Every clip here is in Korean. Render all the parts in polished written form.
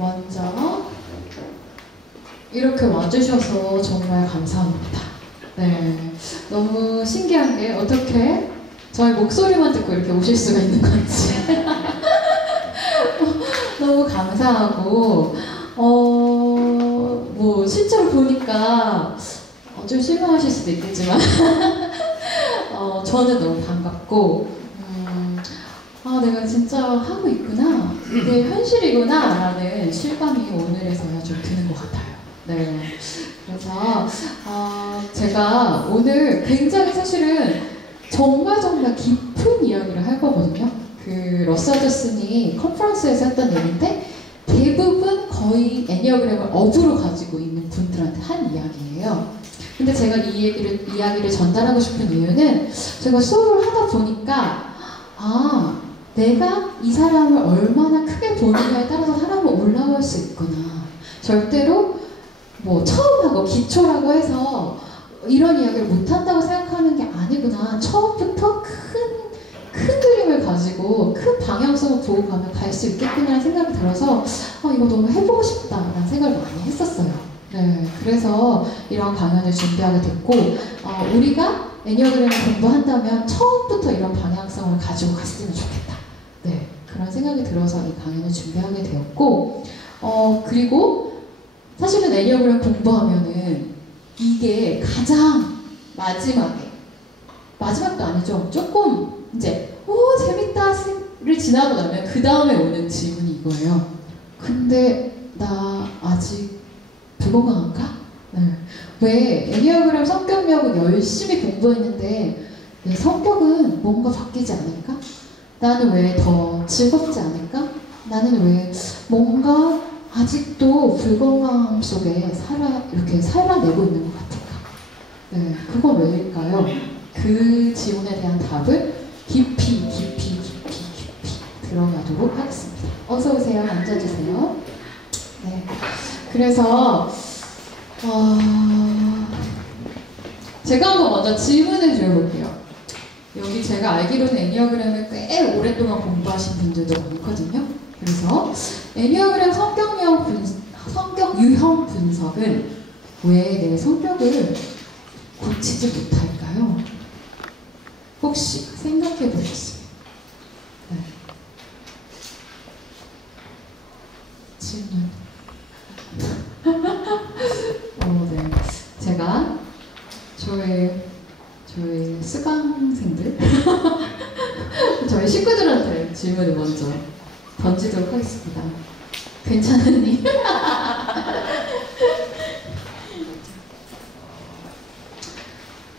먼저 이렇게 와주셔서 정말 감사합니다. 네, 너무 신기한 게 어떻게 저의 목소리만 듣고 이렇게 오실 수가 있는 건지 너무 감사하고 뭐 실제로 보니까 좀 실망하실 수도 있겠지만 저는 너무 반갑고 내가 진짜 하고 있구나, 이게 현실이구나 라는 실감이 오늘에서야 좀 드는 것 같아요. 네, 그래서 제가 오늘 굉장히 사실은 정말 깊은 이야기를 할 거거든요. 그 러스 애더슨이 컨퍼런스에서 했던 얘기인데 대부분 거의 애니어그램을 업으로 가지고 있는 분들한테 한 이야기예요. 근데 제가 이 이야기를 전달하고 싶은 이유는 제가 수업을 하다 보니까 내가 이 사람을 얼마나 크게 보느냐에 따라서 사람은 올라갈 수 있구나. 절대로 뭐 처음 하고 기초라고 해서 이런 이야기를 못한다고 생각하는 게 아니구나. 처음부터 큰 그림을 가지고 큰 방향성을 보고 가면 갈 수 있겠구나라는 생각이 들어서 이거 너무 해보고 싶다라는 생각을 많이 했었어요. 네, 그래서 이런 강연을 준비하게 됐고 우리가 애니어그램을 공부한다면 처음부터 이런 방향성을 가지고 갔으면 좋겠다. 네, 그런 생각이 들어서 이 강연을 준비하게 되었고 그리고 사실은 애니어그램 공부하면은 이게 가장 마지막도 아니죠. 조금 이제 재밌다를 지나고 나면 그 다음에 오는 질문이 이거예요. 근데 나 아직 불건강한가? 네. 왜 애니어그램 성격력은 열심히 공부했는데 내 성격은 뭔가 바뀌지 않을까? 나는 왜 더 즐겁지 않을까? 나는 왜 뭔가 아직도 불건강 속에 이렇게 살아내고 있는 것 같을까? 네, 그건 왜일까요? 그 질문에 대한 답을 깊이 들어가도록 하겠습니다. 어서 오세요. 앉아주세요. 네, 그래서 제가 한번 먼저 질문을 드려볼게요. 여기 제가 알기로는 애니어그램을 꽤 오랫동안 공부하신 분들도 많거든요. 그래서 애니어그램 성격 유형 분석은 왜 내 성격을 고치지 못할까요? 혹시 생각해 보셨어요? 네. 질문. 네. 제가 저의 수강생들, 저희 식구들한테 질문을 먼저 던지도록 하겠습니다. 괜찮으니?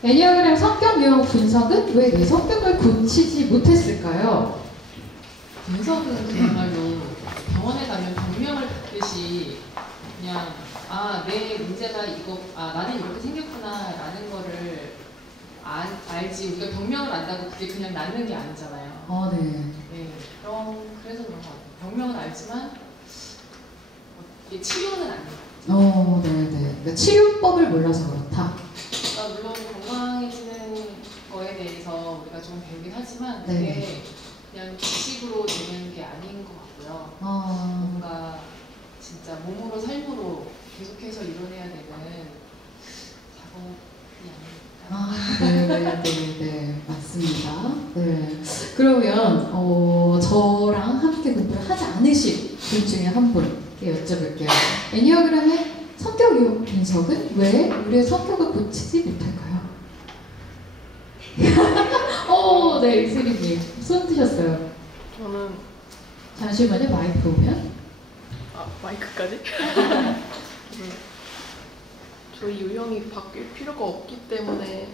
애니어그램 성격 유형 분석은 왜 내 성격을 고치지 못했을까요? 분석은 그야말로 병원에 가면 병명을 받듯이 그냥 내 문제가 이거, 나는 이렇게 생겼구나 라는 거를 알지. 우리가 병명을 안다고 그게 그냥 낫는 게 아니잖아요. 네. 네. 그래서 그런 것 같아요. 병명은 알지만 치료는 아니에요. 네네. 그러니까 치료법을 몰라서 그렇다. 물론 건강해지는 거에 대해서 우리가 좀 배우긴 하지만 그게 네. 그냥 지식으로 되는 게 아닌 것 같고요. 뭔가 진짜 몸으로 삶으로 계속해서 이뤄내야 되는 작업이 아닐까. 네, 맞습니다. 네. 그러면 저랑 함께 공부를 하지 않으실 분 중에 한 분께 여쭤볼게요. 애니어그램의 성격 유형 분석은 왜 우리의 성격을 고치지 못할까요? 네, 이슬이님 손 드셨어요. 저는 잠시만요. 마이크 오면. 마이크까지? 저희 유형이 바뀔 필요가 없기 때문에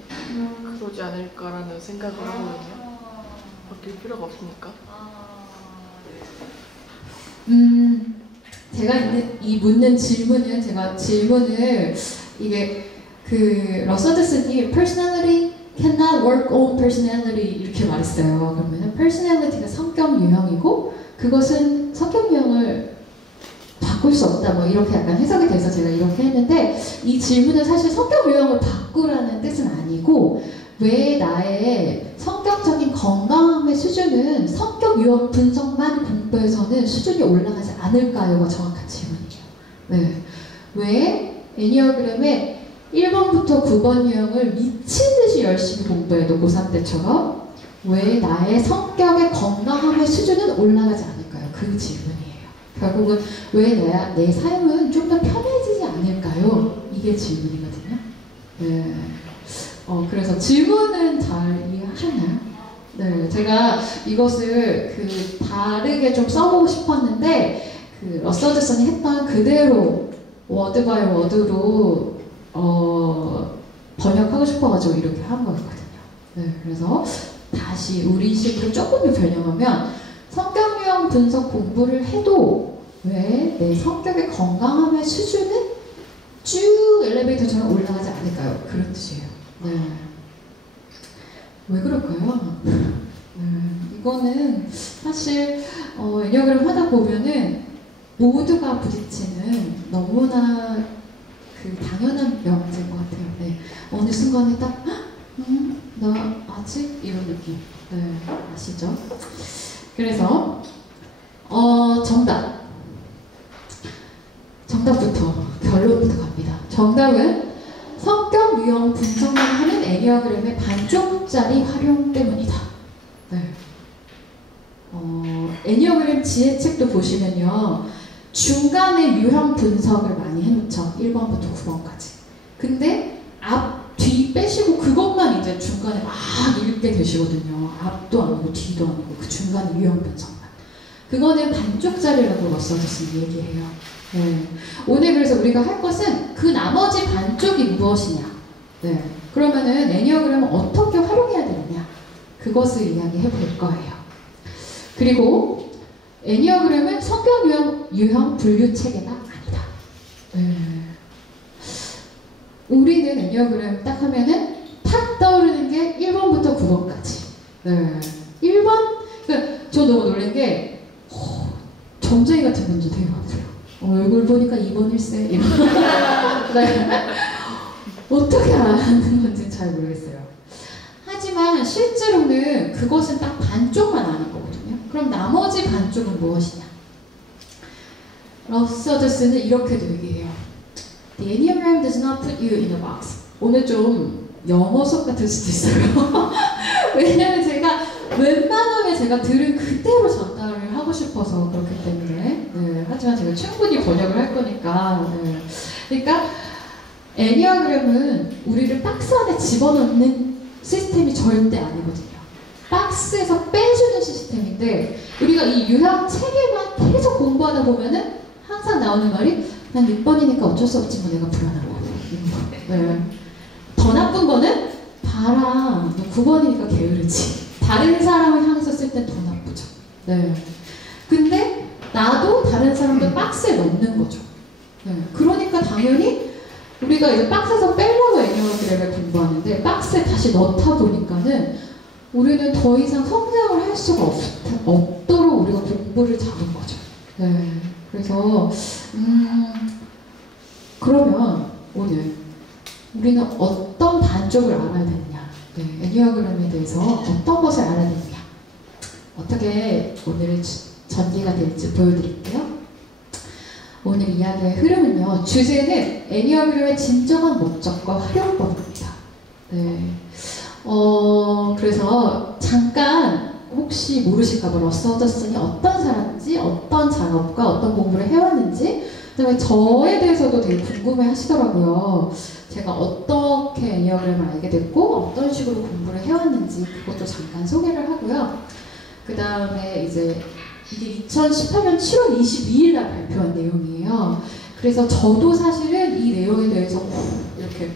그러지 않을까라는 생각을 하거든요. 바뀔 필요가 없으니까. 제가 묻는 질문은 이게 러스 애더슨이 personality cannot work on personality 이렇게 말했어요. 그러면은 personality가 성격 유형이고 그것은 성격 유형을 바꿀 수 없다 뭐 이렇게 약간 해석이 돼서 제가 이렇게 했는데 이 질문은 사실 성격 유형을 바꾸라는 뜻은 아니고 왜 나의 성격적인 건강함에 수준은 성격 유형 분석만 공부해서는 수준이 올라가지 않을까요가 정확한 질문이에요. 네. 왜 애니어그램의 1번부터 9번 유형을 미친 듯이 열심히 공부해도 고3 때처럼 왜 나의 성격의 건강함의 수준은 올라가지 않을까요? 그 질문이에요. 결국은 왜 내 삶은 좀 더 편해지지 않을까요? 이게 질문이거든요. 네. 그래서 질문은 잘 이해하셨나요? 네, 제가 이것을 다르게 좀 써보고 싶었는데 러셀 허드슨이 했던 그대로 워드 바이 워드로 번역하고 싶어가지고 이렇게 한 거였거든요. 네, 그래서 다시 우리식으로 조금 더 변형하면 성격 유형 분석 공부를 해도 왜 내 성격의 건강함의 수준은 쭉 엘리베이터처럼 올라가지 않을까요? 그런 뜻이에요. 네. 왜 그럴까요? 이거는 사실 애니어그램 하다 보면은 모두가 부딪히는 너무나 당연한 명제인 것 같아요. 네. 어느 순간에 딱 나 아직? 이런 느낌. 네, 아시죠? 그래서 정답부터 결론부터 갑니다. 정답은 성격 유형 분석만 하는 애니어그램의 반쪽짜리 활용 때문이다. 네. 애니어그램 지혜책도 보시면요. 중간에 유형 분석을 많이 해놓죠. 1번부터 9번까지. 근데 앞, 뒤 빼시고 그것만 이제 중간에 막 읽게 되시거든요. 앞도 아니고 뒤도 아니고 그 중간에 유형 분석만. 그거는 반쪽짜리라고 러셀 허드슨이 얘기해요. 네. 오늘 그래서 우리가 할 것은 그 나머지 반쪽이 무엇이냐. 네. 그러면은 애니어그램을 어떻게 활용해야 되느냐. 그것을 이야기해 볼 거예요. 그리고 애니어그램은 성격 유형 분류 체계가 아니다. 네. 우리는 애니어그램 딱 하면은 탁 떠오르는 게 1번부터 9번까지. 네. 1번, 저 너무 놀란 게 점쟁이 같은 분도 되게 많더라고요. 얼굴 보니까 2번 1세 이런. 네. 어떻게 아는 건지 잘 모르겠어요. 하지만 실제로는 그것은 딱 반쪽만 아는 거거든요. 그럼 나머지 반쪽은 무엇이냐? 러셀 허드슨은 이렇게도 얘기해요. The Enneagram does not put you in a box. 오늘 좀 영어 수업 같을 수도 있어요. 왜냐면 제가 웬만하면 제가 들은 그대로 전달을 하고 싶어서 그렇기 때문에. 네, 하지만 제가 충분히 번역을 할 거니까. 네. 그러니까 애니어그램은 우리를 박스 안에 집어넣는 시스템이 절대 아니거든요. 박스에서 빼주는 시스템인데 우리가 이 유형 체계만 계속 공부하다 보면은 항상 나오는 말이 난 6번이니까 어쩔 수 없지 뭐 내가 불안한 거. 네. 더 나쁜 거는 봐라 너 9번이니까 게으르지. 다른 사람을 향해서 쓸 땐 더 나쁘죠. 네. 근데 나도 다른 사람들 박스에 넣는 거죠. 네. 그러니까 당연히 우리가 이제 박스에서 빼려고 애니어그램을 공부하는데 박스에 다시 넣다 보니까는 우리는 더 이상 성장을 할 수가 없도록 우리가 공부를 잡은 거죠. 네. 그래서 그러면 오늘 우리는 어떤 반쪽을 알아야 되느냐, 네, 애니어그램에 대해서 어떤 것을 알아야 되느냐, 어떻게 오늘 전개가 될지 보여드릴게요. 오늘 이야기의 흐름은요, 주제는 애니어그램의 진정한 목적과 활용법입니다. 네. 그래서 잠깐 혹시 모르실까봐 러셀 허드슨이 어떤 사람인지, 어떤 작업과 어떤 공부를 해왔는지, 그다음에 저에 대해서도 되게 궁금해 하시더라고요. 제가 어떻게 애니어그램을 알게 됐고 어떤 식으로 공부를 해왔는지 그것도 잠깐 소개를 하고요. 그 다음에 이제 이게 2018년 7월 22일 날 발표한 내용이에요. 그래서 저도 사실은 이 내용에 대해서 이렇게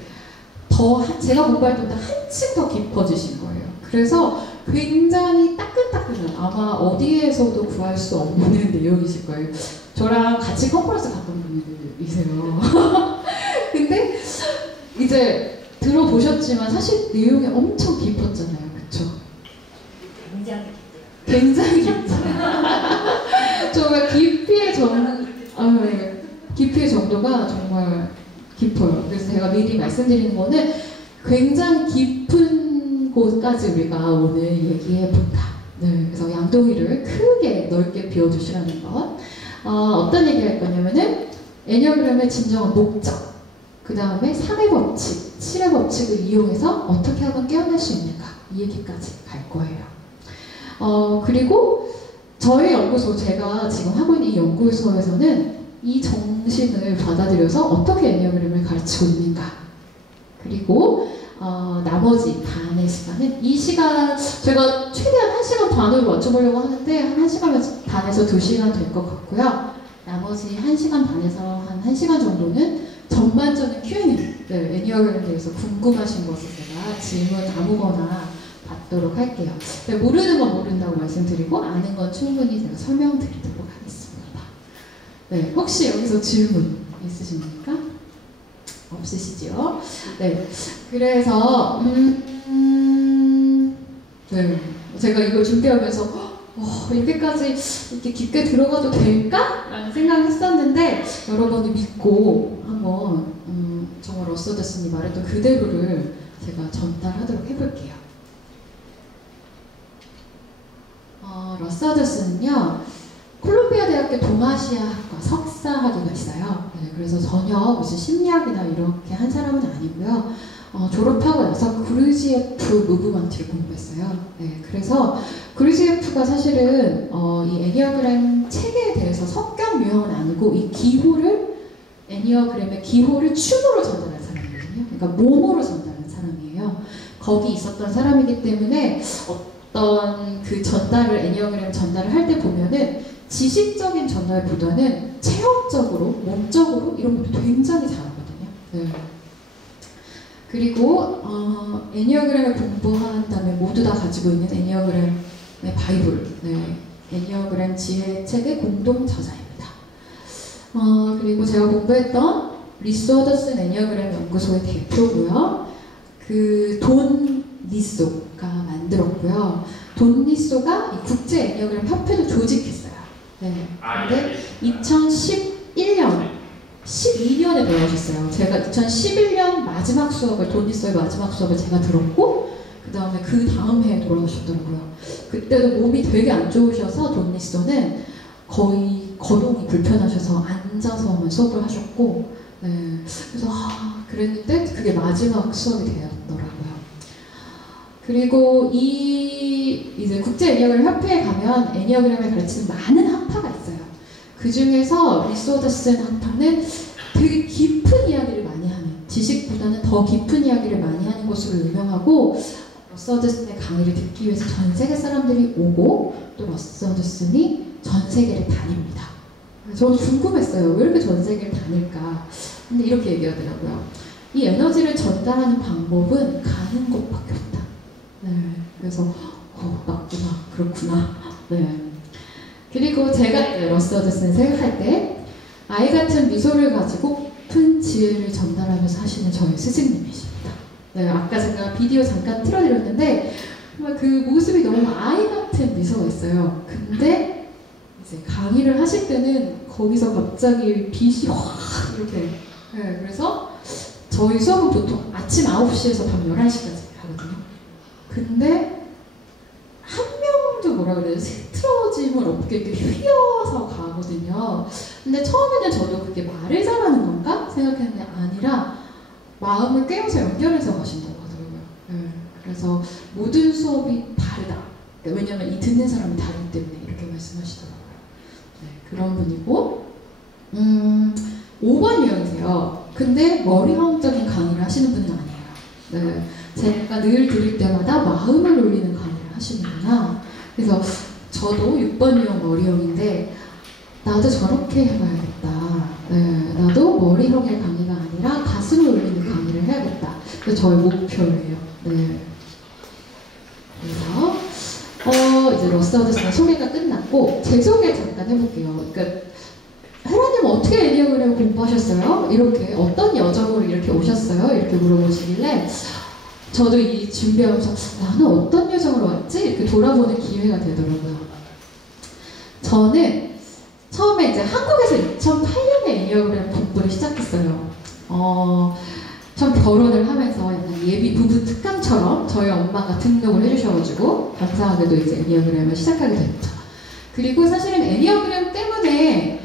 제가 공부할 때보다 한층 더 깊어지신 거예요. 그래서 굉장히 따끈따끈한, 아마 어디에서도 구할 수 없는 내용이실 거예요. 저랑 같이 컨퍼런스 갔던 분들이세요. 근데 이제 들어보셨지만 사실 내용이 엄청 깊었잖아요. 그쵸? 굉장히 깊잖아요. 정말 깊이의 정도가 정말 깊어요. 그래서 제가 미리 말씀드리는 거는 굉장히 깊은 곳까지 우리가 오늘 얘기해 본다. 네, 그래서 양동이를 크게 넓게 비워주시라는 것. 어떤 얘기 할 거냐면은 애니어그램의 진정한 목적, 그 다음에 3의 법칙, 7의 법칙을 이용해서 어떻게 하면 깨어날 수 있는가, 이 얘기까지 갈 거예요. 그리고 저희 연구소, 제가 지금 하고 있는 이 연구소에서는 이 정신을 받아들여서 어떻게 애니어그램을 가르치고 있는가, 그리고 나머지 반의 시간은, 이 시간 제가 최대한 1시간 반으로 맞춰보려고 하는데 한 1시간 반에서 2시간 될 것 같고요. 나머지 1시간 반에서 한 1시간 정도는 전반적인 Q&A, 네, 애니어그램에 대해서 궁금하신 것을 제가 질문 아무거나 받도록 할게요. 네, 모르는 건 모른다고 말씀드리고 아는 건 충분히 제가 설명드리도록 하겠습니다. 네, 혹시 여기서 질문 있으십니까? 없으시죠? 네, 그래서 네, 제가 이걸 준비하면서 이렇게까지 이렇게 깊게 들어가도 될까? 라는 생각을 했었는데 여러분이 믿고 한번 정말 러서더슨이 말했던 그대로를 제가 전달하도록 해볼게요. 러서더슨은요, 콜롬비아 대학교 동아시아학과 석사학위가 있어요. 네, 그래서 전혀 무슨 심리학이나 이렇게 한 사람은 아니고요. 졸업하고 나서 그루지예프 무브먼트를 공부했어요. 네, 그래서 그루지예프가 사실은 이 애니어그램 체계에 대해서 석견 유형은 아니고 이 기호를, 애니어그램의 기호를 춤으로 전달한 사람이거든요. 그러니까 몸으로 전달한 사람이에요. 거기 있었던 사람이기 때문에 어떤 그 전달을, 애니어그램 전달을 할 때 보면은 지식적인 전달보다는 체험적으로, 몸적으로 이런 것도 굉장히 잘하거든요. 네. 그리고 애니어그램을 공부한 다음에 모두 다 가지고 있는 애니어그램의 바이블, 네, 애니어그램 지혜책의 공동 저자입니다. 그리고 제가 공부했던 리스 워더슨 애니어그램 연구소의 대표고요. 그 돈 리소가 만들었고요. 돈 리소가 이 국제 애니어그램 협회도 조직했어요. 네. 근데 2011년 12년에 돌아오셨어요. 제가 2011년 마지막 수업을, 돈 리소의 마지막 수업을 제가 들었고, 그 다음에 그 다음 해에 돌아오셨더라고요. 그때도 몸이 되게 안 좋으셔서 돈 리소는 거의 거동이 불편하셔서 앉아서만 수업을 하셨고, 네. 그래서 그랬는데 그게 마지막 수업이 되었더라고요. 그리고 이제 국제 애니어그램 협회에 가면 애니어그램을 가르치는 많은 학파가 있어요. 그 중에서 리스 워더슨 학파는 되게 깊은 이야기를 많이 하는, 지식보다는 더 깊은 이야기를 많이 하는 곳으로 유명하고, 러스 워더슨의 강의를 듣기 위해서 전 세계 사람들이 오고, 또 러스 워더슨이 전 세계를 다닙니다. 저는 궁금했어요. 왜 이렇게 전 세계를 다닐까? 근데 이렇게 얘기하더라고요. 이 에너지를 전달하는 방법은 가는 곳밖에 없다. 네, 그래서 맞구나, 그렇구나. 네. 그리고 제가 러스 워더슨을 생각할 때 아이 같은 미소를 가지고 깊은 지혜를 전달하면서 하시는 저의 스승님이십니다. 네, 아까 제가 비디오 잠깐 틀어드렸는데 정말 그 모습이 너무 아이 같은 미소가 있어요. 근데 이제 강의를 하실 때는 거기서 갑자기 빛이 확 이렇게. 네, 그래서 저희 수업은 보통 아침 9시에서 밤 11시까지 하거든요. 근데 한 명도 뭐라 그래야 되지? 틀어짐을 없게 이렇게 휘어서 가거든요. 근데 처음에는 저도 그게 말을 잘하는 건가 생각했는데 아니라 마음을 깨워서 연결해서 가신다고 하더라고요. 네, 그래서 모든 수업이 다르다. 왜냐면 이 듣는 사람이 다르기 때문에 이렇게 말씀하시더라고요. 네, 그런 분이고 5번 유형이세요. 근데 머리형적인 강의를 하시는 분은 아니에요. 네, 제가 늘 들을 때마다 마음을 울리는 강의를 하시는구나. 그래서 저도 6번 유형 머리형인데 나도 저렇게 해봐야겠다. 네, 나도 머리형의 강의가 아니라 가슴을 울리는 강의를 해야겠다. 그게 저의 목표예요. 네. 그래서 이제 러스 워더슨의 소개가 끝났고 제 소개 잠깐 해볼게요. 그러니까 헤라님 어떻게 애니어그램 공부하셨어요? 이렇게 어떤 여정으로 이렇게 오셨어요? 이렇게 물어보시길래 저도 이 준비하면서 나는 어떤 여정으로 왔지? 이렇게 돌아보는 기회가 되더라고요. 저는 처음에 이제 한국에서 2008년에 애니어그램 공부를 시작했어요. 전 결혼을 하면서 약간 예비 부부 특강처럼 저희 엄마가 등록을 해주셔가지고 감사하게도 이제 애니어그램을 시작하게 됐죠. 그리고 사실은 애니어그램 때문에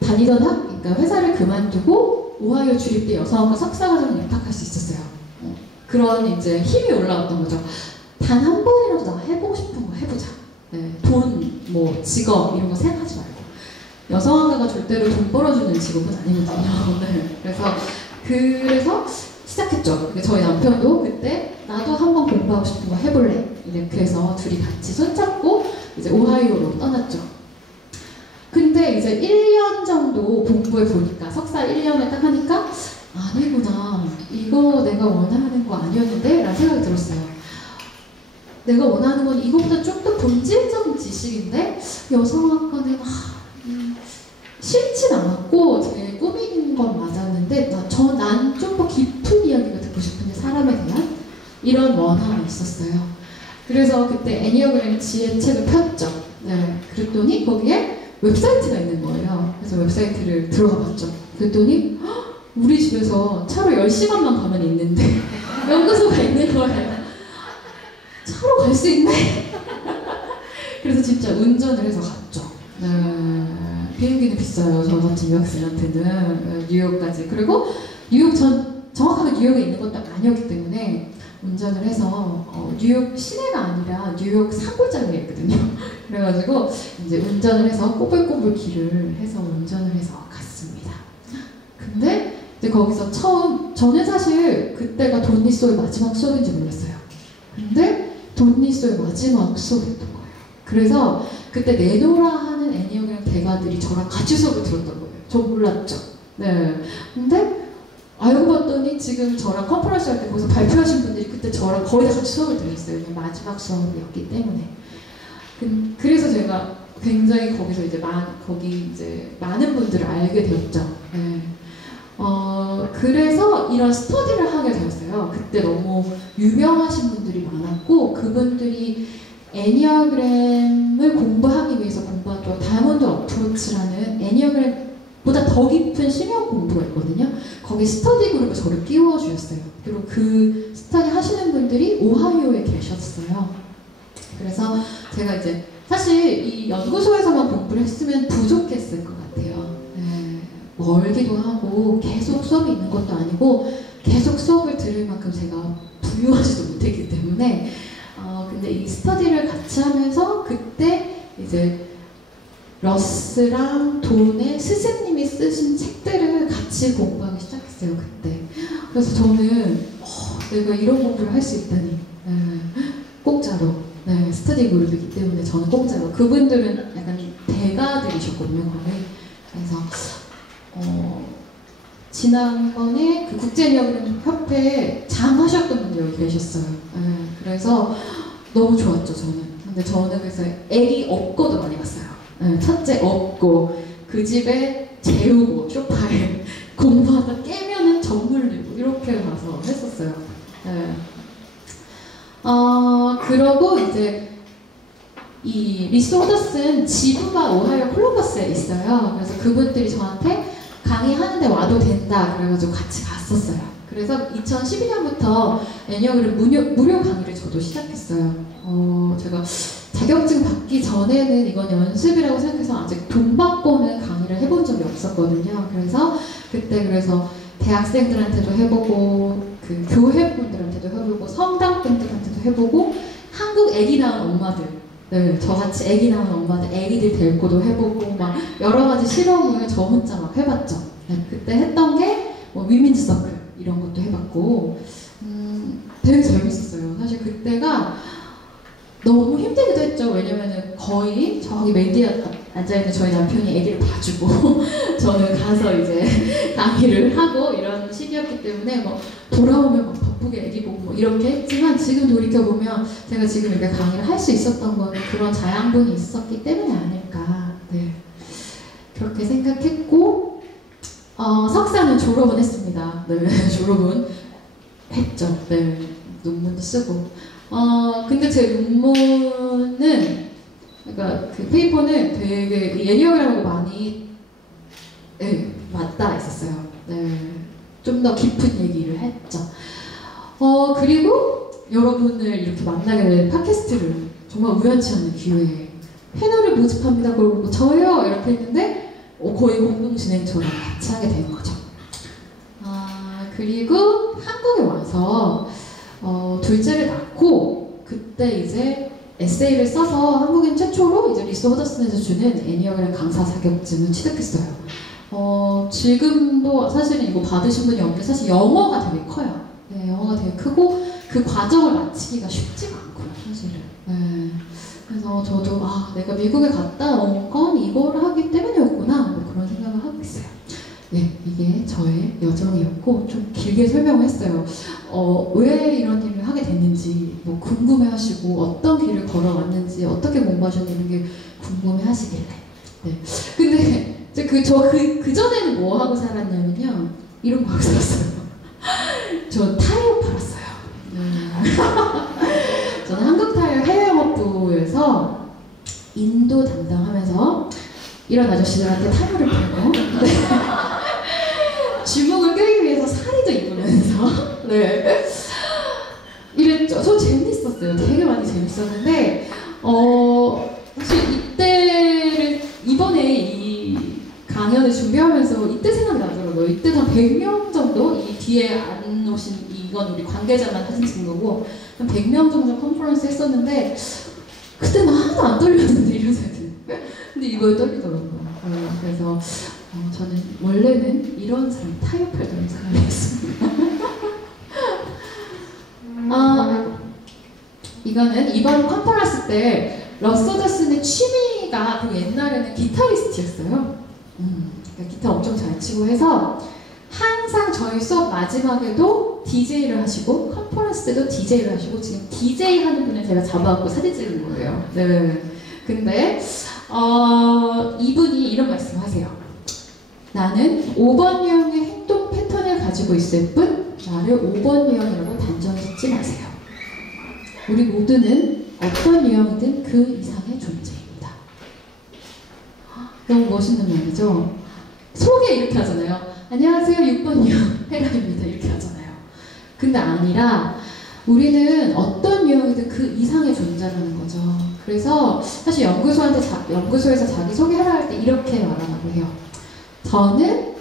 다니던 그러니까 회사를 그만두고 오하이오 주립대 여성학과 석사과정을 입학할 수 있었어요. 그런 이제 힘이 올라왔던 거죠. 단 한 번이라도 나 해보고 싶은 거 해보자. 네, 돈, 뭐 직업 이런 거 생각하지 말고. 여성학과가 절대로 돈 벌어주는 직업은 아니거든요. 네, 그래서 시작했죠. 저희 남편도 그때 나도 한번 공부하고 싶은 거 해볼래. 이렇게 해서 둘이 같이 손잡고 이제 오하이오로 떠났죠. 근데 이제 1년 정도 공부해 보니까 석사 1년을 딱 하니까 아니구나. 이거 내가 원하는 거 아니었는데? 라는 생각이 들었어요. 내가 원하는 건 이거보다 좀 더 본질적인 지식인데 여성학과는 싫진 않았고 제 꿈인 건 맞았는데 난 좀 더 깊은 이야기가 듣고 싶은데 사람에 대한 이런 원함이 있었어요. 그래서 그때 애니어그램 지혜책을 폈죠. 네, 그랬더니 거기에 웹사이트가 있는 거예요. 그래서 웹사이트를 들어가 봤죠. 그랬더니 우리 집에서 차로 10시간만 가면 있는데 연구소가 있는 거예요. 차로 갈 수 있네? 그래서 진짜 운전을 해서 갔죠. 네, 비행기는 비싸요. 저 같은 유학생한테는 뉴욕까지. 그리고 정확하게 뉴욕에 있는 것도 아니었기 때문에 운전을 해서 뉴욕 시내가 아니라 뉴욕 산골짜기에 있거든요. 그래가지고 이제 운전을 해서 꼬불꼬불 길을 해서 운전을 해서 갔습니다. 근데 이제 거기서 저는 사실 그때가 돈니 소의 마지막 수업인지 몰랐어요. 근데 돈니 소의 마지막 수업이었던 거예요. 그래서 그때 내노라 하는 애니어그램 대가들이 저랑 같이 수업을 들었던 거예요. 저 몰랐죠. 네. 근데 알고 봤더니 지금 저랑 컨퍼런스 할 때 거기서 발표하신 분들이 그때 저랑 거의 다 같이 수업을 들었어요. 마지막 수업이었기 때문에. 그래서 제가 굉장히 거기서 이제 거기 이제 많은 분들을 알게 되었죠. 네. 그래서 이런 스터디를 하게 되었어요. 그때 너무 유명하신 분들이 많았고 그분들이 애니어그램을 공부하기 위해서 공부한 또 다이아몬드 어프로치라는 애니어그램보다 더 깊은 심야 공부가 있거든요. 거기 스터디 그룹에 저를 끼워주셨어요. 그리고 그 스터디 하시는 분들이 오하이오에 계셨어요. 그래서 제가 이제 사실 이 연구소에서만 공부를 했으면 부족했을 것 같아요. 네, 멀기도 하고 계속 수업이 있는 것도 아니고 계속 수업을 들을 만큼 제가 부유하지도 못했기 때문에 근데 이 스터디를 같이 하면서 그때 이제 러스랑 돈의 스승님이 쓰신 책들을 같이 공부하기 시작했어요. 그때. 그래서 저는 내가 이런 공부를 할 수 있다니. 공짜로. 네, 스터디 그룹이기 때문에 저는 공짜로. 그분들은 약간 대가들이셨거든요. 거의. 그래서 지난번에 그 국제애니어그램 협회에 장하셨던 분이 여기 계셨어요. 그래서 너무 좋았죠, 저는. 근데 저는 그래서 애기 업고도 많이 갔어요. 첫째 업고, 그 집에 재우고, 소파에 공부하다 깨면은 정물리고, 이렇게 가서 했었어요. 그러고 이제 이 리스 오더슨 지부가 오하이오 콜럼버스에 있어요. 그래서 그분들이 저한테 강의하는데 와도 된다 그래가지고 같이 갔었어요. 그래서 2012년부터 애니어그램 무료 강의를 저도 시작했어요. 제가 자격증 받기 전에는 이건 연습이라고 생각해서 아직 돈 받고는 강의를 해본 적이 없었거든요. 그래서 그래서 대학생들한테도 해보고 그 교회분들한테도 해보고 성당분들한테도 해보고 한국 애기 낳은 엄마들, 네, 저같이 애기 낳은 엄마들, 애기들 데리고도 해보고 막 여러 가지 실험을 저 혼자 막 해봤죠. 네, 그때 했던 게 뭐 위민즈 서클 이런 것도 해봤고 되게 재밌었어요. 사실 그때가 너무 힘들기도 했죠. 왜냐면은 거의 저기 맨 뒤에 앉아있는 저희 남편이 애기를 봐주고 저는 가서 이제 강의를 하고 이런 시기였기 때문에 뭐 돌아오면 막 바쁘게 애기 보고 뭐 이렇게 했지만 지금 돌이켜보면 제가 지금 이렇게 강의를 할 수 있었던 거는 그런 자양분이 있었기 때문이 아닐까. 네. 그렇게 생각했고 석사는 졸업은 했습니다. 네, 졸업은 했죠. 네, 논문도 쓰고. 근데 제 논문은, 그러니까 그 페이퍼는 되게 애니어그램하고 많이 맞닿아 있었어요. 네, 좀 더 깊은 얘기를 했죠. 그리고 여러분을 이렇게 만나게 된 팟캐스트를 정말 우연치 않은 기회에 패널을 모집합니다. 그리고 뭐 저요 이렇게 했는데 거의 공동 진행처럼 같이 하게 된 거죠. 그리고 한국에 와서 둘째를 낳고 그때 이제 에세이를 써서 한국인 최초로 이제 리스 허더슨에서 주는 애니어그램 강사 자격증을 취득했어요. 지금도 사실은 이거 받으신 분이 없는데 사실 영어가 되게 커요. 네, 영어가 되게 크고 그 과정을 마치기가 쉽지가 않고요, 사실은. 네. 그래서 저도 내가 미국에 갔다 온 건 이걸 하기 때문이었구나 뭐 그런 생각을 하고 있어요. 네, 이게 저의 여정이었고 좀 길게 설명을 했어요. 왜 이런 일을 하게 됐는지 뭐 궁금해하시고 어떤 길을 걸어왔는지 어떻게 공부하셨는지 이런 게 궁금해하시길래. 네. 근데 그 전에는 뭐 하고 살았냐면요, 이런 거 하고 살았어요. 저 타이어 팔았어요. 저는 한국타이어 해외영업부에서 인도 담당하면서 이런 아저씨들한테 타이어를 팔고 주목을 끌기 위해서 사리도 입으면서 이랬죠. 저 재밌었어요. 되게 많이 재밌었는데 사실 이번에 이 강연을 준비하면서 이때 생각이 나더라고요. 이때 한 100명 정도, 이 뒤에 안 오신 이건 우리 관계자만 사진 찍은 거고 한 100명 정도 컨퍼런스 했었는데 그때는 하나도 안 떨렸는데 이런 생각이. 근데 이거에 떨리더라고요. 그래서 저는 원래는 이런 사람, 타이어 팔던 사람이었습니다. 이거는 이번 컨퍼런스 때 러스 허더슨의 취미가 그 옛날에는 기타리스트였어요. 그러니까 기타 엄청 잘 치고 해서 항상 저희 수업 마지막에도 DJ를 하시고 컨퍼런스 때도 DJ를 하시고 지금 DJ 하는 분을 제가 잡아갖고 사진 찍은 거예요. 네. 근데 이분이 이런 말씀을 하세요. 나는 5번 유형의 행동 패턴을 가지고 있을 뿐 나를 5번 유형이라고 단정 짓지 마세요. 우리 모두는 어떤 유형이든 그 이상의 존재입니다. 너무 멋있는 말이죠. 소개 이렇게 하잖아요. 안녕하세요, 6번 유형 헤라입니다. 이렇게 하잖아요. 근데 아니라 우리는 어떤 유형이든 그 이상의 존재라는 거죠. 그래서 사실 연구소에서 자기 소개하라 할 때 이렇게 말하라고 해요. 저는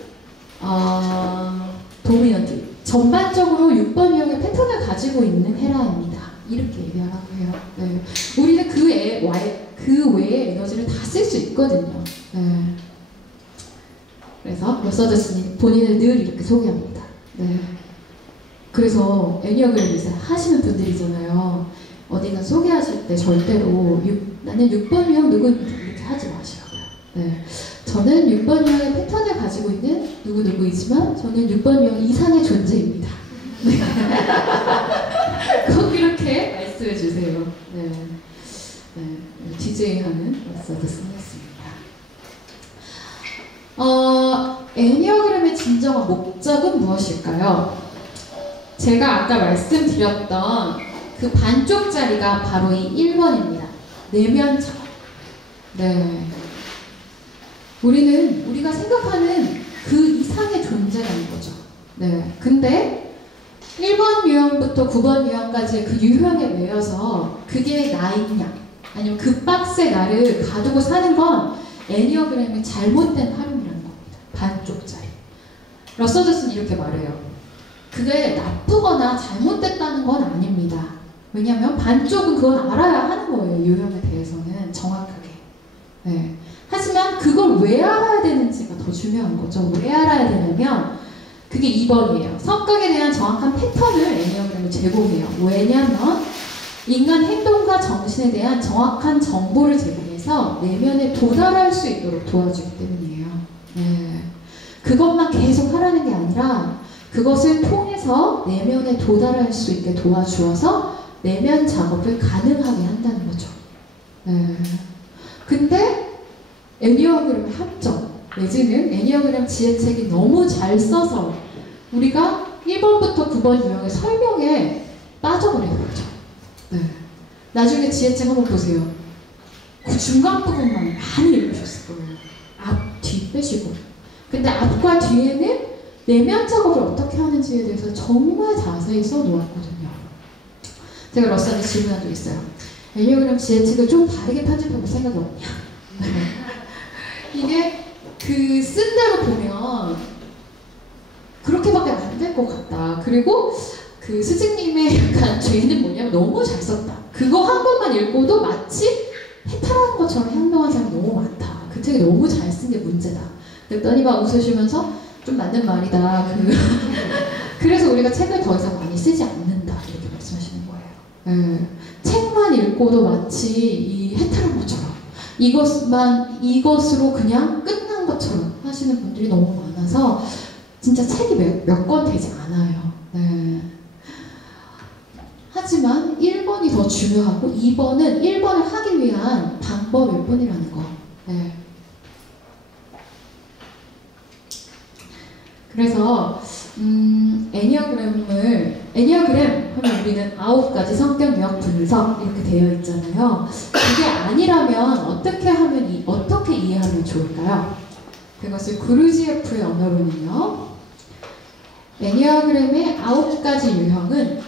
도미넌트, 전반적으로 6번 유형의 패턴을 가지고 있는 헤라입니다. 이렇게 얘기하라고 해요. 네. 우리는 그 외의 에너지를 다 쓸 수 있거든요. 네. 그래서 러스 허더슨이 본인을 늘 이렇게 소개합니다. 네. 그래서 애니어그램 이제 하시는 분들이잖아요. 어디가 소개하실 때 절대로 나는 6번 유형 누구입니다 이렇게 하지 마시라고요. 네. 저는 6번 유형의 패턴을 가지고 있는 누구이지만 저는 6번 유형 이상의 존재입니다. 네. 꼭 이렇게 말씀해 주세요. 네. 네. DJ하는 러스 허더슨이었습니다. 애니어그램의 진정한 목적은 무엇일까요? 제가 아까 말씀드렸던 그 반쪽짜리가 바로 이 1번입니다. 내면 작업. 네. 우리가 생각하는 그 이상의 존재라는 거죠. 네. 근데 1번 유형부터 9번 유형까지의 그 유형에 매여서 그게 나이냐, 아니면 그 박스에 나를 가두고 사는 건 애니어그램의 잘못된 활용이라는 겁니다. 반쪽짜리. 러스 허더슨이 이렇게 말해요. 그게 나쁘거나 잘못됐다는 건 아닙니다. 왜냐하면 반쪽은 그건 알아야 하는 거예요. 유형에 대해서는 정확하게. 네. 하지만 그걸 왜 알아야 되는지가 더 중요한 거죠. 왜 알아야 되냐면 그게 2번이에요. 성격에 대한 정확한 패턴을 애니어그램을 제공해요. 왜냐하면 인간 행동과 정신에 대한 정확한 정보를 제공해서 내면에 도달할 수 있도록 도와주기 때문이에요. 네. 그것만 계속 하라는 게 아니라 그것을 통해서 내면에 도달할 수 있게 도와주어서 내면 작업을 가능하게 한다는 거죠. 네. 근데 애니어그램의 함정 내지는 애니어그램 지혜책이 너무 잘 써서 우리가 1번부터 9번 유형의 설명에 빠져버리는 거죠. 네. 나중에 지혜책 한번 보세요. 그 중간 부분만 많이 읽으셨을 거예요. 앞, 뒤 빼시고. 근데 앞과 뒤에는 내면 작업을 어떻게 하는지에 대해서 정말 자세히 써놓았거든요. 제가 러스한테 질문한 적 있어요. 애니어그램 지혜책을 좀 다르게 편집해볼 생각이 없냐? 이게 그 쓴 대로 보면 그렇게밖에 안 될 것 같다. 그리고 그 스승님의 약간 죄는 뭐냐면 너무 잘 썼다. 그거 한 번만 읽고도 마치 해탈하는 것처럼 행동한 사람이 너무 많다. 그 책이 너무 잘 쓴 게 문제다. 그랬더니 막 웃으시면서 좀 맞는 말이다. 그래서 우리가 책을 더 이상 많이 쓰지 않는다. 이렇게 말씀하시는 거예요. 책만 읽고도 마치 이 해탈한 것처럼 이것으로 그냥 끝난 것처럼 하시는 분들이 너무 많아서 진짜 책이 몇 권 되지 않아요. 네. 하지만 1번이 더 중요하고 2번은 1번을 하기 위한 방법일 뿐이라는 거. 네. 그래서 애니어그램 하면 우리는 9가지 성격 유형 분석 이렇게 되어 있잖아요. 그게 아니라면 어떻게 이해하면 좋을까요? 그것을 구르지예프의 언어로는요. 애니어그램의 9가지 유형은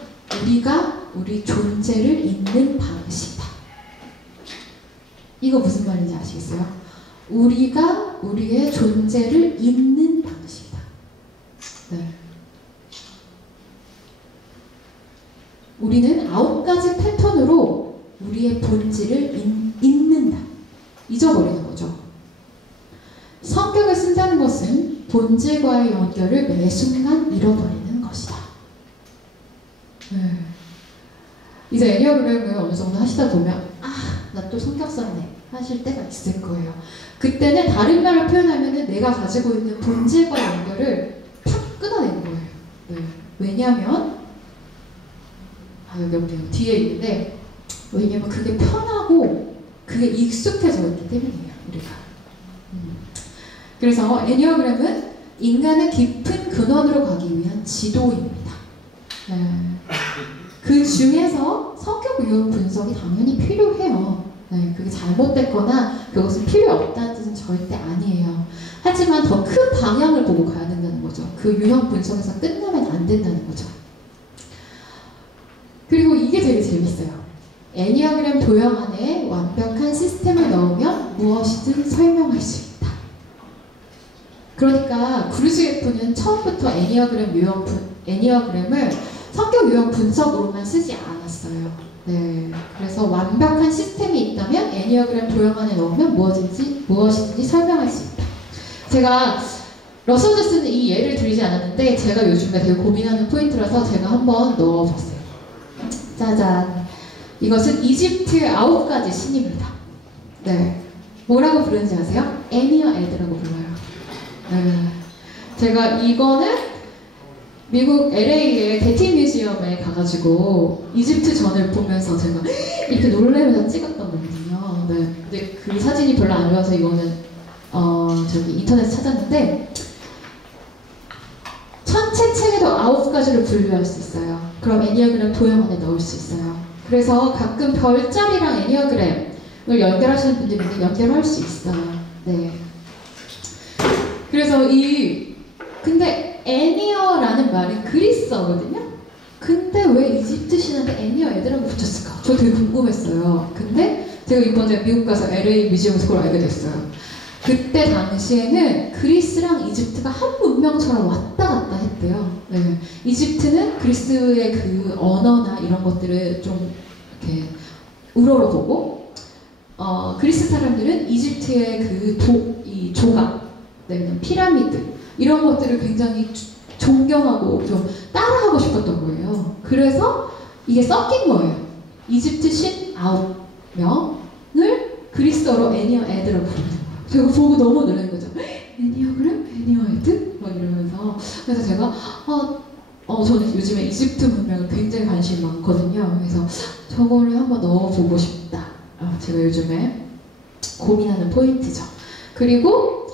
우리가 우리 존재를 잇는 방식이다. 이거 무슨 말인지 아시겠어요? 우리가 우리의 존재를 잇는 방식이다. 네. 우리는 9가지 패턴으로 우리의 본질을 잇는다. 잊어버리는 거죠. 성격을 쓴다는 것은 본질과의 연결을 매 순간 잃어버리는 것이다. 네. 이제 애니어그램을 어느 정도 하시다 보면 나 또 성격 썼네 하실 때가 있을 거예요. 그때는 다른 말로 표현하면 내가 가지고 있는 본질과 연결을 탁 끊어내는 거예요. 네. 왜냐하면 여기 없네요. 뒤에 있는데 왜냐면 그게 편하고 그게 익숙해져 있기 때문이에요. 우리가. 그래서 애니어그램은 인간의 깊은 근원으로 가기 위한 지도입니다. 네. 그 중에서 성격 유형 분석이 당연히 필요해요. 네, 그게 잘못됐거나 그것은 필요 없다는 뜻은 절대 아니에요. 하지만 더 큰 방향을 보고 가야 된다는 거죠. 그 유형 분석에서 끝나면 안 된다는 거죠. 그리고 이게 되게 재밌어요. 애니어그램 도형 안에 완벽한 시스템을 넣으면 무엇이든 설명할 수 있다. 그러니까 구르지예프는 처음부터 애니어그램을 성격 유형 분석으로만 쓰지 않았어요. 네, 그래서 완벽한 시스템이 있다면 애니어그램 도형 안에 넣으면 무엇이든지 설명할 수 있다. 제가 러셀 쓰는 이 예를 들이지 않았는데 제가 요즘에 되게 고민하는 포인트라서 제가 한번 넣어봤어요. 짜잔. 이것은 이집트의 9가지 신입니다. 네, 뭐라고 부르는지 아세요? 애니어 애드라고 불러요. 네. 제가 이거는 미국 LA의 게티 뮤지엄에 가가지고 이집트 전을 보면서 제가 이렇게 놀라면서 찍었던 거거든요. 네. 근데 그 사진이 별로 안 좋아서 이거는 저기 인터넷에 찾았는데 전체 책에도 9가지를 분류할 수 있어요. 그럼 애니어그램 도형 안에 넣을 수 있어요. 그래서 가끔 별자리랑 애니어그램을 연결하시는 분들이 있는데 연결할 수 있어요. 네. 그래서 근데 애니어라는 말은 그리스어거든요? 근데 왜 이집트 신한테 애니어 애드라고 붙였을까? 저 되게 궁금했어요. 근데 제가 이번에 미국 가서 LA 뮤지엄에서 그걸 알게 됐어요. 그때 당시에는 그리스랑 이집트가 한 문명처럼 왔다 갔다 했대요. 네. 이집트는 그리스의 그 언어나 이런 것들을 좀 이렇게 우러러보고, 그리스 사람들은 이집트의 이 조각, 네, 피라미드, 이런 것들을 굉장히 존경하고 좀 따라하고 싶었던 거예요. 그래서 이게 섞인 거예요. 이집트 신 9명을 그리스어로 애니어 애드라고 부르는 거예요. 제가 보고 너무 놀란 거죠. 애니어그램? 애니어 애드? 막 이러면서. 그래서 제가 저는 요즘에 이집트 문명에 굉장히 관심이 많거든요. 그래서 저거를 한번 넣어보고 싶다. 제가 요즘에 고민하는 포인트죠. 그리고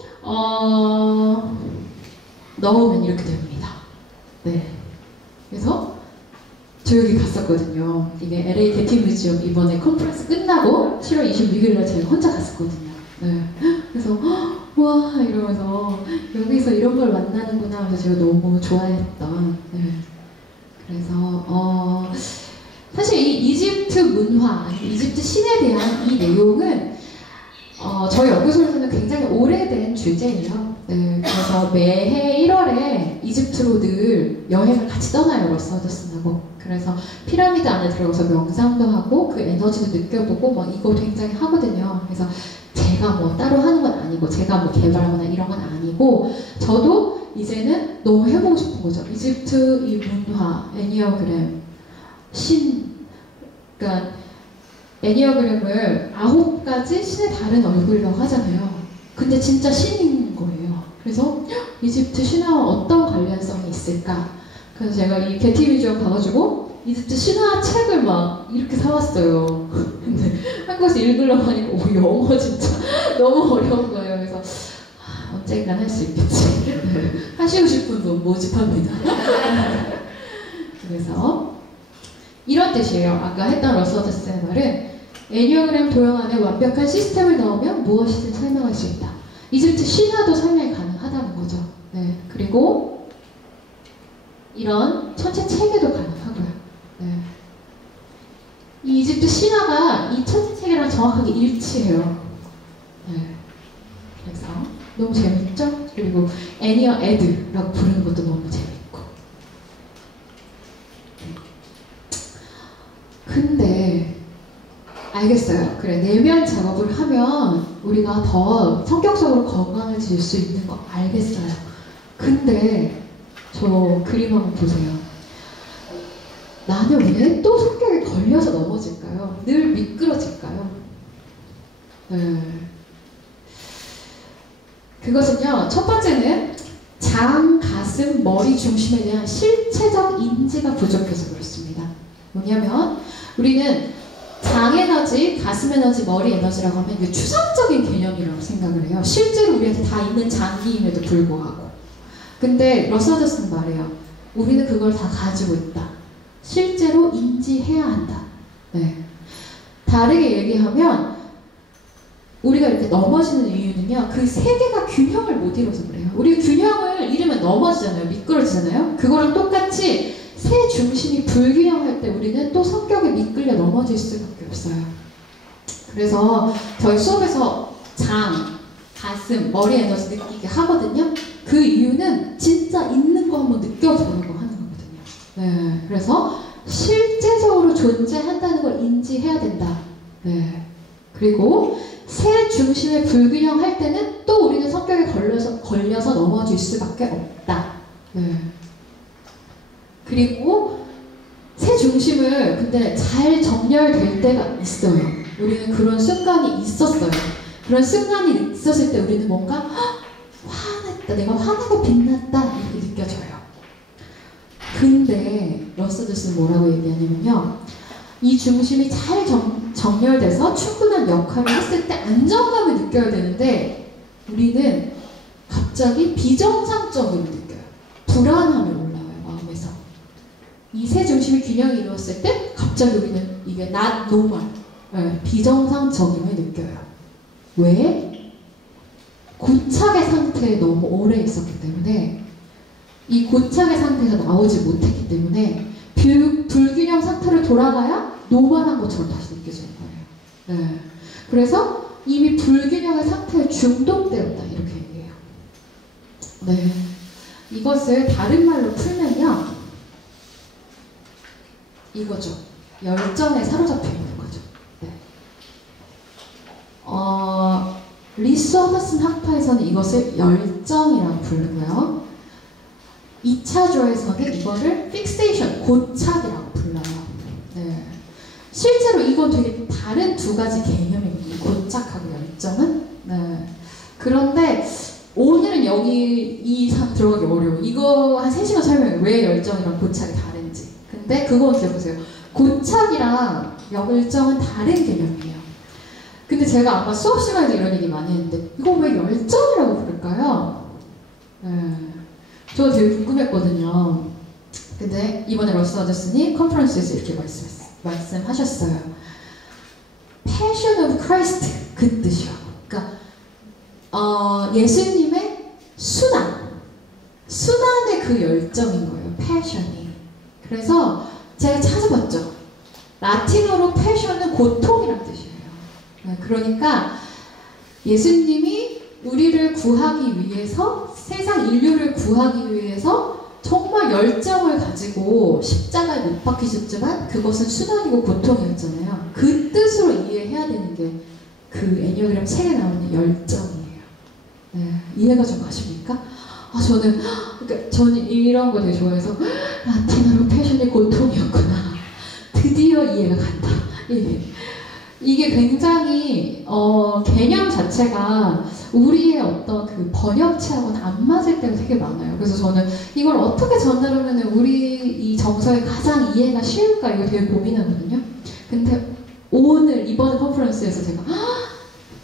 넣으면 이렇게 됩니다. 네. 그래서 저 여기 갔었거든요. 이게 LA 게티 뮤지엄 이번에 컨퍼런스 끝나고 7월 26일날 제가 혼자 갔었거든요. 네. 그래서 와 이러면서 여기 여기서 이런 걸 만나는구나 그래서 제가 너무 좋아했던 네. 그래서 사실 이 이집트 문화, 이집트 신에 대한 이 내용은 저희 연구소에서는 굉장히 오래된 주제예요. 네, 그래서 매해 1월에 이집트로 늘 여행을 같이 떠나요, 러스하드슨하고. 그래서 피라미드 안에 들어가서 명상도 하고 그 에너지도 느껴보고 막 이거 굉장히 하거든요. 그래서 제가 뭐 따로 하는 건 아니고 제가 뭐 개발하거나 이런 건 아니고 저도 이제는 너무 해보고 싶은 거죠. 이집트 이 문화, 애니어그램, 그러니까 애니어그램을 9가지 신의 다른 얼굴이라고 하잖아요. 근데 진짜 신인 거예요. 그래서 이집트 신화와 어떤 관련성이 있을까? 그래서 제가 이 게티 뮤지엄 가가지고 이집트 신화 책을 막 이렇게 사왔어요. 근데 한국에서 읽으려고 하니까 영어 진짜 너무 어려운 거예요. 그래서 언젠간 할 수 있겠지. 네. 하시고 싶은 분 모집합니다. 그래서 이런 뜻이에요. 아까 했던 러스하드슨의 말은 애니어그램 도형 안에 완벽한 시스템을 넣으면 무엇이든 설명할 수 있다. 이집트 신화도 설명이 가능하다는 거죠. 네. 그리고 이런 천체 체계도 가능하고요. 네. 이 이집트 신화가 이 천체 체계랑 정확하게 일치해요. 네. 그래서 너무 재밌죠? 그리고 애니어 애드라고 부르는 것도 너무 재밌고. 근데 알겠어요. 그래, 내면 작업을 하면 우리가 더 성격적으로 건강해질 수 있는 거 알겠어요. 근데 저 그림 한번 보세요. 나는 왜 또 성격에 걸려서 넘어질까요? 늘 미끄러질까요? 네. 그것은요, 첫 번째는 장, 가슴, 머리 중심에 대한 실체적 인지가 부족해서 그렇습니다. 뭐냐면 우리는 장 에너지, 가슴 에너지, 머리 에너지라고 하면 이게 추상적인 개념이라고 생각을 해요. 실제로 우리한테 다 있는 장기임에도 불구하고. 근데 러스하드슨은 말해요. 우리는 그걸 다 가지고 있다. 실제로 인지해야 한다. 네. 다르게 얘기하면 우리가 이렇게 넘어지는 이유는요. 그 세 개가 균형을 못 이뤄서 그래요. 우리 균형을 잃으면 넘어지잖아요. 미끄러지잖아요. 그거랑 똑같이 세 중심이 불균형할 때 우리는 또 성격에 미끌려 넘어질 수밖에 없어요. 그래서 저희 수업에서 장, 가슴, 머리 에너지 느끼게 하거든요. 그 이유는 진짜 있는 거 한번 느껴보려고 하는 거거든요. 네, 그래서 실제적으로 존재한다는 걸 인지해야 된다. 네. 그리고 세 중심의 불균형할 때는 또 우리는 성격에 걸려서 넘어질 수밖에 없다. 네. 그리고 새 중심을 근데 잘 정렬될 때가 있어요. 우리는 그런 순간이 있었어요. 그런 순간이 있었을 때 우리는 뭔가 화났다, 내가 화나고 빛났다 이렇게 느껴져요. 근데 러스하드슨은 뭐라고 얘기하냐면요. 이 중심이 잘 정렬돼서 충분한 역할을 했을 때 안정감을 느껴야 되는데 우리는 갑자기 비정상적으로 느껴요. 불안함이 올라와요, 마음에서. 이 세 중심이 균형이 이루었을 때 갑자기 우리는 이게 not normal, 비정상적임을 느껴요. 왜? 고착의 상태에 너무 오래 있었기 때문에 이 고착의 상태에서 나오지 못했기 때문에 불균형 상태로 돌아가야 노멀한 것처럼 다시 느껴지는 거예요. 네. 그래서 이미 불균형의 상태에 중독되었다 이렇게 얘기해요. 네. 이것을 다른 말로 풀면요. 이거죠. 열정에 사로잡혀 있는 거죠. 네. 리스 학파에서는 이것을 열정이라고 부르고요. 2차조에서는 이거를 픽세이션, 고착이라고 불러요. 네. 실제로 이건 되게 다른 두 가지 개념입니다. 고착하고 열정은. 네. 그런데 오늘은 여기 이 상 들어가기 어려워. 이거 한 3시간 설명해요. 왜 열정이랑 고착이 다른지. 근데 그거 기억하세요. 고착이랑 열정은 다른 개념이에요. 근데 제가 아마 수업 시간에도 이런 얘기 많이 했는데 이거 왜 열정이라고 부를까요? 네. 저 되게 궁금했거든요. 근데 이번에 러스하드슨이 컨퍼런스에서 이렇게 말씀하셨어요. Passion of Christ 그 뜻이요. 그러니까 예수님의 순환, 순환의 그 열정인 거예요. 패션이. 그래서 제가 찾아봤죠. 라틴어로 패션은 고통이란 뜻이에요. 네, 그러니까 예수님이 우리를 구하기 위해서, 세상 인류를 구하기 위해서 정말 열정을 가지고 십자가에 못 박히셨지만 그것은 순환이고 고통이었잖아요. 그 뜻으로 이해해야 되는 게 그 애니어그램 책에 나오는 열정이에요. 네, 이해가 좀 가십니까? 저는 이런 거 되게 좋아해서 라틴어로 패션이 고통이었구나. 드디어 이해가 간다. 이게 굉장히 개념 자체가 우리의 어떤 그 번역체하고는 안 맞을 때가 되게 많아요. 그래서 저는 이걸 어떻게 전달하면 우리 이 정서에 가장 이해가 쉬울까 이거 되게 고민하거든요. 근데 오늘 이번 컨퍼런스에서 제가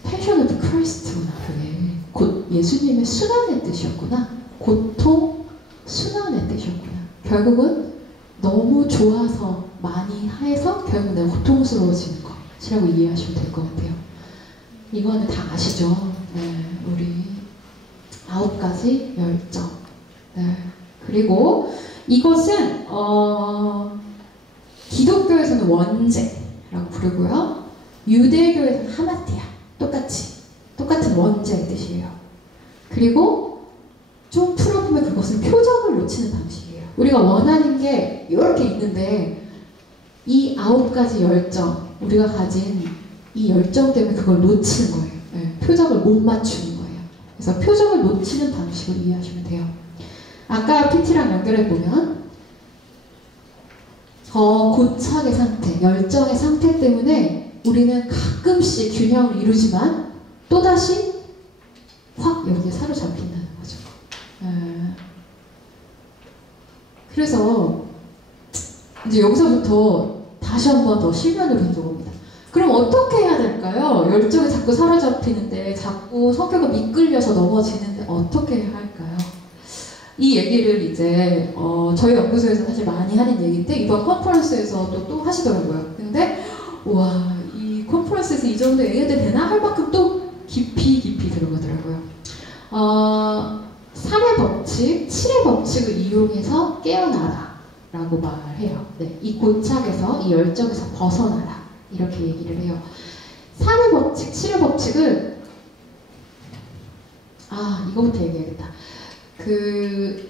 패션 오브 크라이스트구나. 그게 곧 예수님의 순환의 뜻이었구나. 고통, 순환의 뜻이었구나. 결국은 너무 좋아서 많이 해서 결국 내가 고통스러워지는 것이라고 이해하시면 될 것 같아요. 이거는 다 아시죠? 네, 우리 9가지 열정. 네. 그리고 이것은 기독교에서는 원죄라고 부르고요. 유대교에서는 하마티아. 똑같은 원죄의 뜻이에요. 그리고 좀 풀어보면 그것은 표적을 놓치는 방식이에요. 우리가 원하는 게 이렇게 있는데 이 9가지 열정, 우리가 가진 이 열정 때문에 그걸 놓치는 거예요. 네, 표적을 못 맞추는 거예요. 그래서 표적을 놓치는 방식으로 이해하시면 돼요. 아까 PT랑 연결해보면 고착의 상태, 열정의 상태 때문에 우리는 가끔씩 균형을 이루지만 또다시 확 여기에 사로잡힌다는 거죠. 그래서 이제 여기서부터 다시 한 번 더 실면으로 들어옵니다. 그럼 어떻게 해야 될까요? 열정이 자꾸 사로잡히는데, 자꾸 성격을 미끌려서 넘어지는데 어떻게 해야 할까요? 이 얘기를 이제 저희 연구소에서 사실 많이 하는 얘기인데 이번 컨퍼런스에서도 또 하시더라고요. 근데 와, 이 컨퍼런스에서 이 정도 얘기해도 되나 할 만큼 또 깊이 들어가더라고요. 3의 법칙, 7의 법칙을 이용해서 깨어나라 라고 말해요. 네, 이 고착에서, 이 열정에서 벗어나라 이렇게 얘기를 해요. 3의 법칙, 7의 법칙은 이거부터 얘기해야겠다. 3의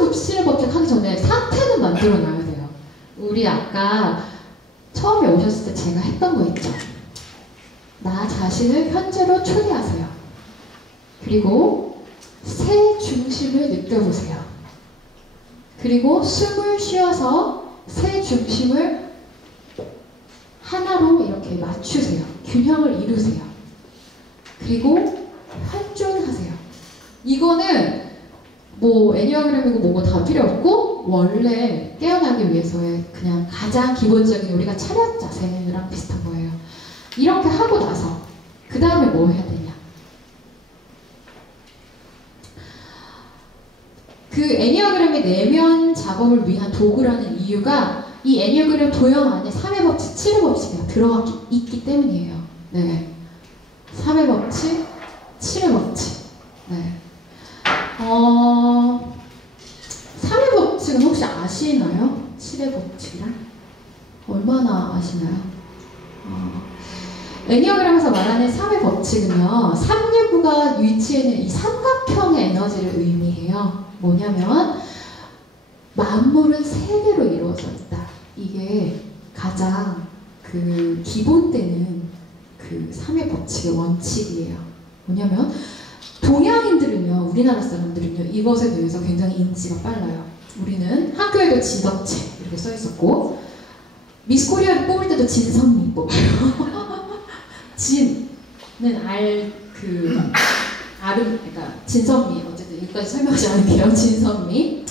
법칙, 7의 법칙 하기 전에 상태는 만들어 놔야 돼요. 우리 아까 처음에 오셨을 때 제가 했던 거 있죠. 나 자신을 현재로 초대하세요. 그리고 새 중심을 느껴보세요. 그리고 숨을 쉬어서 새 중심을 하나로 이렇게 맞추세요. 균형을 이루세요. 그리고 현존하세요. 이거는 뭐 애니어그램이고 뭐고 다 필요 없고 원래 깨어나기 위해서의 그냥 가장 기본적인 우리가 차렷 자세랑 비슷한 거예요. 이렇게 하고 나서 그 다음에 뭐 해야 되냐? 그 애니어그램의 내면 작업을 위한 도구라는 이유가 이 애니어그램 도형 안에 3의 법칙, 7의 법칙이 들어가 있기 때문이에요. 네, 3의 법칙, 7의 법칙. 네. 3의 법칙은 혹시 아시나요? 7의 법칙이랑? 얼마나 아시나요? 애니어그램에서 말하는 3의 법칙은요, 369가 위치해있는 이 삼각형의 에너지를 의미해요. 뭐냐면 만물은 세 개로 이루어져 있다. 이게 가장 그 기본되는 그 3의 법칙의 원칙이에요. 뭐냐면 동양인들은요, 우리나라 사람들은요, 이것에 대해서 굉장히 인지가 빨라요. 우리는 학교에도 지덕체 이렇게 써 있었고, 미스 코리아를 뽑을 때도 진선미 뽑아요. 진은 그러니까 진선미, 어쨌든 여기까지 설명하지 않을게요. 진선미.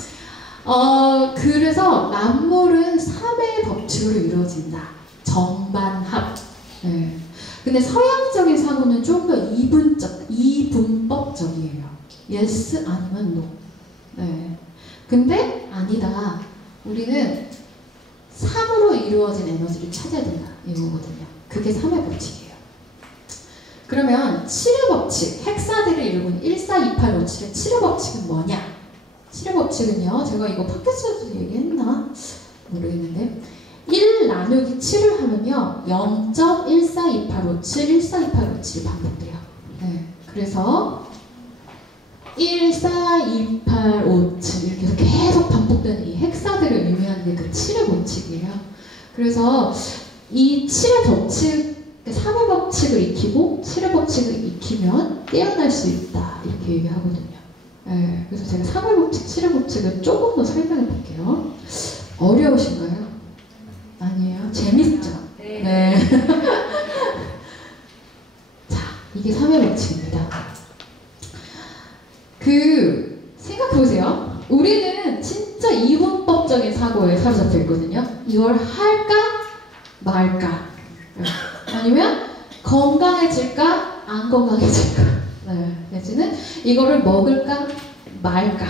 그래서 만물은 3의 법칙으로 이루어진다. 정반합. 네. 근데 서양적인 사고는 좀 더 이분법적이에요. yes 아니면 no. 네. 근데 아니다. 우리는 3으로 이루어진 에너지를 찾아야 된다. 이거거든요. 그게 3의 법칙이에요. 그러면 치료 법칙, 헥사드를 이루는 142857의 치료 법칙은 뭐냐? 치료 법칙은요, 제가 이거 팟캐스트에서 얘기했나? 모르겠는데 1 나누기 7을 하면요 0.142857, 142857이 반복돼요. 네, 그래서 142857 이렇게 해서 계속 반복되는 이 헥사드를 의미하는 게 그 7의 법칙이에요. 그래서 이 7의 법칙, 3의 법칙을 익히고 7의 법칙을 익히면 깨어날 수 있다 이렇게 얘기하거든요. 네, 그래서 제가 3의 법칙, 7의 법칙을 조금 더 설명해 볼게요. 어려우신가요? 아니에요? 재밌죠? 네. 자, 이게 3의 법칙입니다. 생각해보세요. 우리는 진짜 이분법적인 사고에 사로잡혀 있거든요. 이걸 할까 말까. 아니면 건강해질까 안 건강해질까. 네. 내지는 이거를 먹을까 말까.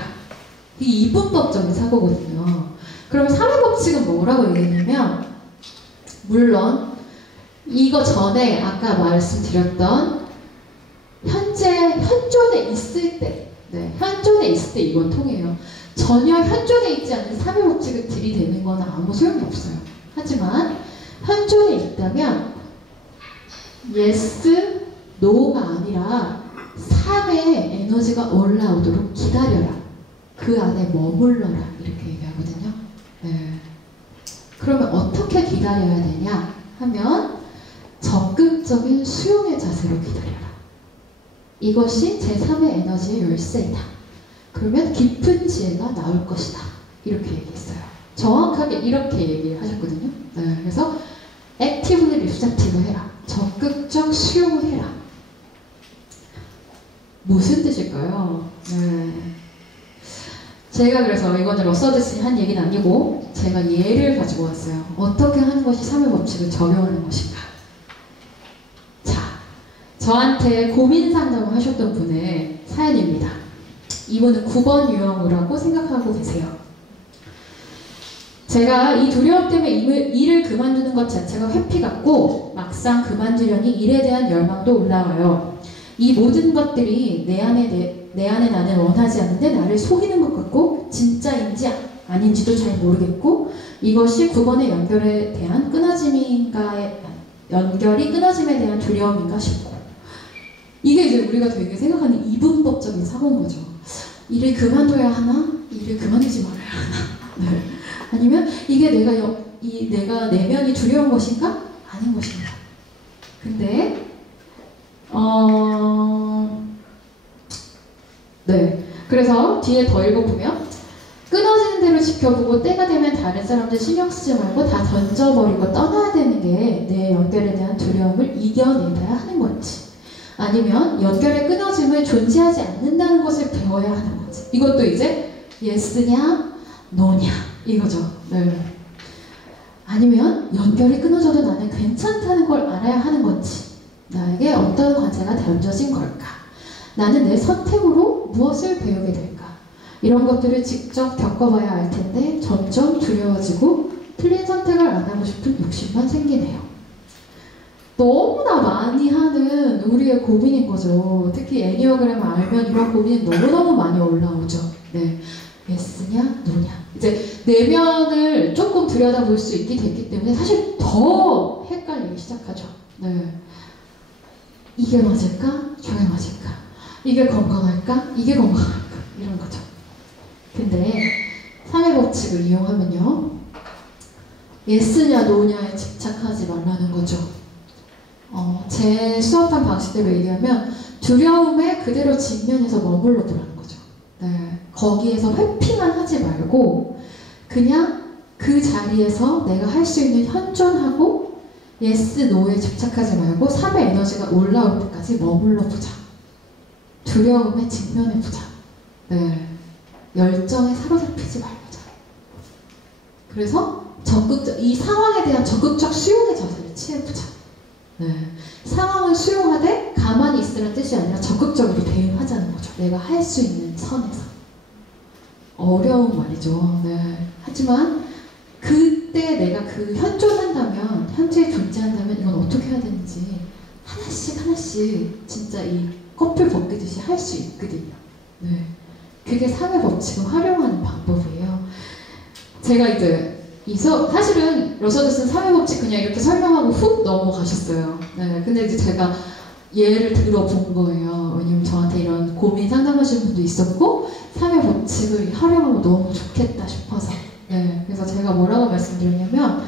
이게 이분법적인 사고거든요. 그럼 3의 법칙은 뭐라고 얘기했냐면, 물론 이거 전에 아까 말씀드렸던 현존에 있을 때, 네, 현존에 있을 때 이건 통해요. 전혀 현존에 있지 않는 3의 법칙을 들이대는 건 아무 소용이 없어요. 하지만 현존에 있다면 yes, no가 아니라 3의 에너지가 올라오도록 기다려라. 그 안에 머물러라. 이렇게 얘기하거든요. 네. 그러면 어떻게 기다려야 되냐 하면 적극적인 수용의 자세로 기다려라. 이것이 제3의 에너지의 열쇠이다. 그러면 깊은 지혜가 나올 것이다. 이렇게 얘기했어요. 정확하게 이렇게 얘기하셨거든요. 네, 그래서 액티브리 리셉티브 해라. 적극적 수용을 해라. 무슨 뜻일까요? 네. 제가 그래서 이거는 러서드슨이 한 얘기는 아니고 제가 예를 가지고 왔어요. 어떻게 하는 것이 3의 법칙을 적용하는 것인가. 자, 저한테 고민 상담을 하셨던 분의 사연입니다. 이분은 9번 유형이라고 생각하고 계세요. 제가 이 두려움 때문에 일을 그만두는 것 자체가 회피 같고 막상 그만두려니 일에 대한 열망도 올라와요. 이 모든 것들이 내 안에 나는 원하지 않는데 나를 속이는 것 같고 진짜인지 아닌지도 잘 모르겠고 이것이 9번의 연결에 대한 연결이 끊어짐에 대한 두려움인가 싶고 이게 이제 우리가 되게 생각하는 이분법적인 사고인 거죠. 일을 그만둬야 하나? 일을 그만두지 말아야 하나? 네. 아니면 이게 내가 내면이 두려운 것인가? 아닌 것인가? 근데 네. 그래서 뒤에 더 읽어보면 끊어지는 대로 지켜보고 때가 되면 다른 사람들 신경 쓰지 말고 다 던져버리고 떠나야 되는 게 내 연결에 대한 두려움을 이겨내야 하는 건지 아니면 연결의 끊어짐을 존재하지 않는다는 것을 배워야 하는 건지 이것도 이제 예스냐 노냐 이거죠. 네. 아니면 연결이 끊어져도 나는 괜찮다는 걸 알아야 하는 건지 나에게 어떤 과제가 던져진 걸까? 나는 내 선택으로 무엇을 배우게 될까? 이런 것들을 직접 겪어봐야 알 텐데 점점 두려워지고 틀린 선택을 안 하고 싶은 욕심만 생기네요. 너무나 많이 하는 우리의 고민인 거죠. 특히 애니어그램을 알면 이런 고민이 너무너무 많이 올라오죠. 네. 예스냐 노냐 이제 내면을 조금 들여다볼 수 있게 됐기 때문에 사실 더 헷갈리기 시작하죠. 네. 이게 맞을까? 저게 맞을까? 이게 건강할까? 이게 건강할까? 이런 거죠. 근데 3의 법칙을 이용하면요 예스냐 노냐에 집착하지 말라는 거죠. 제 수업한 방식대로 얘기하면 두려움에 그대로 직면해서 머물러 보라는 거죠. 네. 거기에서 회피만 하지 말고 그냥 그 자리에서 내가 할 수 있는 현존하고 예스, 노에 집착하지 말고 3의 에너지가 올라올 때까지 머물러 보자. 두려움에 직면해 보자. 네. 열정에 사로잡히지 말자. 그래서 이 상황에 대한 적극적 수용의 자세를 취해보자. 네. 상황을 수용하되 가만히 있으라는 뜻이 아니라 적극적으로 대응하자는 거죠. 내가 할 수 있는 선에서. 어려운 말이죠. 네. 하지만 그때 내가 현존한다면, 현재에 존재한다면 이건 어떻게 해야 되는지 하나씩 하나씩 진짜 이 커플 벗기듯이 할 수 있거든요. 네. 그게 3의 법칙을 활용하는 방법이에요. 제가 이제 사실은 러서드슨 3의 법칙 그냥 이렇게 설명하고 훅 넘어가셨어요. 네. 근데 이제 제가 예를 들어본 거예요. 왜냐면 저한테 이런 고민 상담하시는 분도 있었고 3의 법칙을 활용하면 너무 좋겠다 싶어서. 네. 그래서 제가 뭐라고 말씀드렸냐면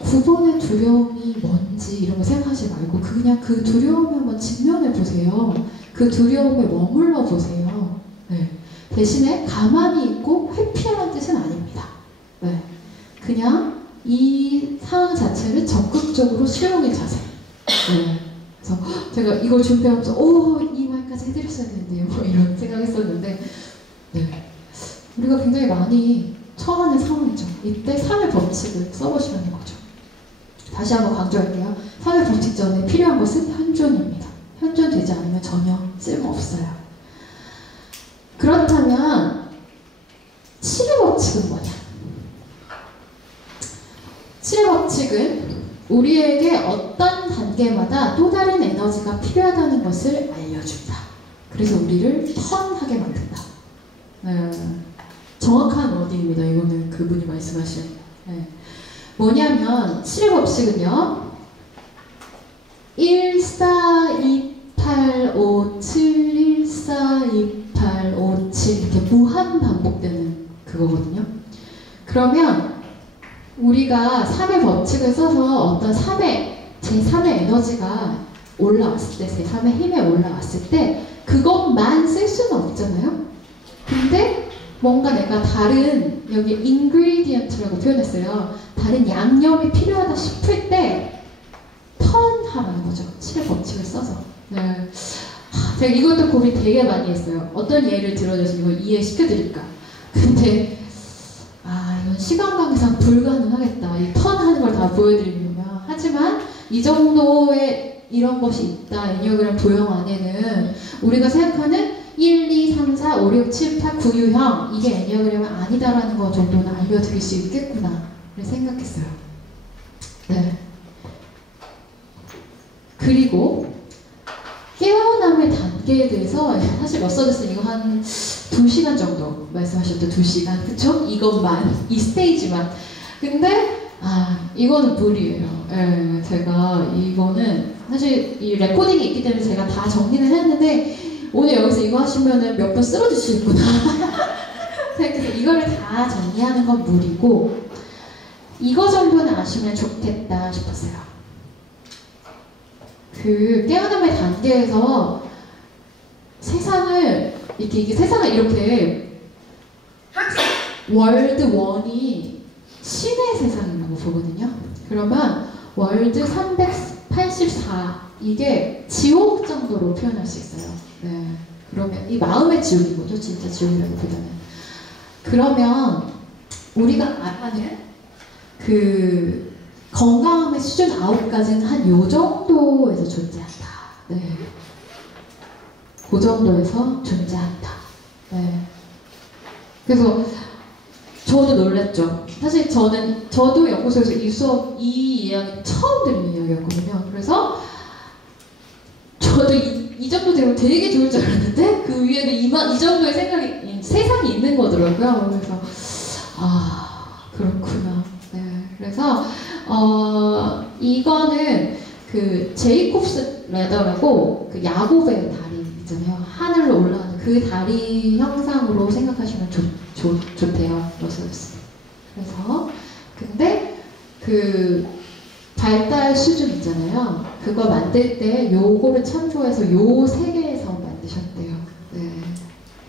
9번의 두려움이 뭔지 이런 거 생각하지 말고 그냥 그 두려움을 한번 직면해 보세요. 그 두려움에 머물러 보세요. 네. 대신에 가만히 있고 회피하는 뜻은 아닙니다. 네. 그냥 이 상황 자체를 적극적으로 수용의 자세. 네. 그래서 제가 이걸 준비하면서 이 말까지 해드렸어야 되는데요. 뭐 이런 생각했었는데 네. 우리가 굉장히 많이 처하는 상황이죠. 이때 3의 법칙을 써보시라는 거죠. 다시 한번 강조할게요. 3의 법칙 전에 필요한 것은 현존입니다. 현존되지 않으면 전혀 쓸모없어요. 그렇다면 7의 법칙은 뭐냐? 7의 법칙은 우리에게 어떤 단계마다 또 다른 에너지가 필요하다는 것을 알려준다. 그래서 우리를 턴하게 만든다. 정확한 워딩입니다. 이거는 그분이 말씀하신. 네. 뭐냐면 7의 법칙은요. 1, 4, 2, 8, 5, 7, 1, 4, 2, 8, 5, 7 이렇게 무한 반복되는 그거거든요. 그러면 우리가 3의 법칙을 써서 어떤 제3의 에너지가 올라왔을 때, 제3의 힘에 올라왔을 때 그것만 쓸 수는 없잖아요. 근데 뭔가 내가 다른, 여기 ingredient라고 표현했어요. 다른 양념이 필요하다 싶을 때 턴하라는 거죠. 7의 법칙을 써서. 네. 제가 이것도 고민 되게 많이 했어요. 어떤 예를 들어줘서 이걸 이해시켜드릴까. 근데 이건 시간 관계상 불가능하겠다. 이 턴하는 걸 다 보여드리려면. 하지만 이 정도의 이런 것이 있다. 애니어그램 도형 안에는 우리가 생각하는 1, 2, 3, 4, 5, 6, 7, 8, 9 유형 이게 애니어그램은 아니다라는 것 정도는 알려드릴 수 있겠구나 생각했어요. 네. 그리고 깨어남의 단계에 대해서 사실 러서드슨 이거 한 2시간 정도 말씀하셨죠. 2시간. 그쵸? 이것만. 이 스테이지만. 근데 이거는 무리예요. 예, 제가 이거는 사실 이 레코딩이 있기 때문에 제가 다 정리는 했는데 오늘 여기서 이거 하시면은 몇 번 쓰러질 수 있구나. 그래서 이거를 다 정리하는 건 무리고 이거 정도는 아시면 좋겠다 싶었어요. 그 깨어남의 단계에서 세상을 이렇게 월드 1이 신의 세상이라고 보거든요. 그러면 월드 384 이게 지옥 정도로 표현할 수 있어요. 네. 그러면 이 마음의 지옥인 거죠. 진짜 지옥이라기보다는. 그러면 우리가 아는 그 건강함의 수준 9까지는 한 요 정도에서 존재한다. 네. 그 정도에서 존재한다. 네. 그래서 저도 놀랐죠. 사실 저도 연구소에서 이 이야기 처음 들은 이야기였거든요. 그래서 저도 이 정도 되면 되게 좋을 줄 알았는데 그 위에는 이 정도의 세상이 있는 거더라고요. 그래서 그렇구나. 네. 그래서 이거는 그 제이콥스 레더라고 그 야곱의 다리 있잖아요. 하늘로 올라가는 그 다리 형상으로 생각하시면 좋대요. 러서드슨. 그래서 근데 그 발달 수준 있잖아요. 그거 만들 때 요거를 참조해서 요 세계에서 만드셨대요. 네.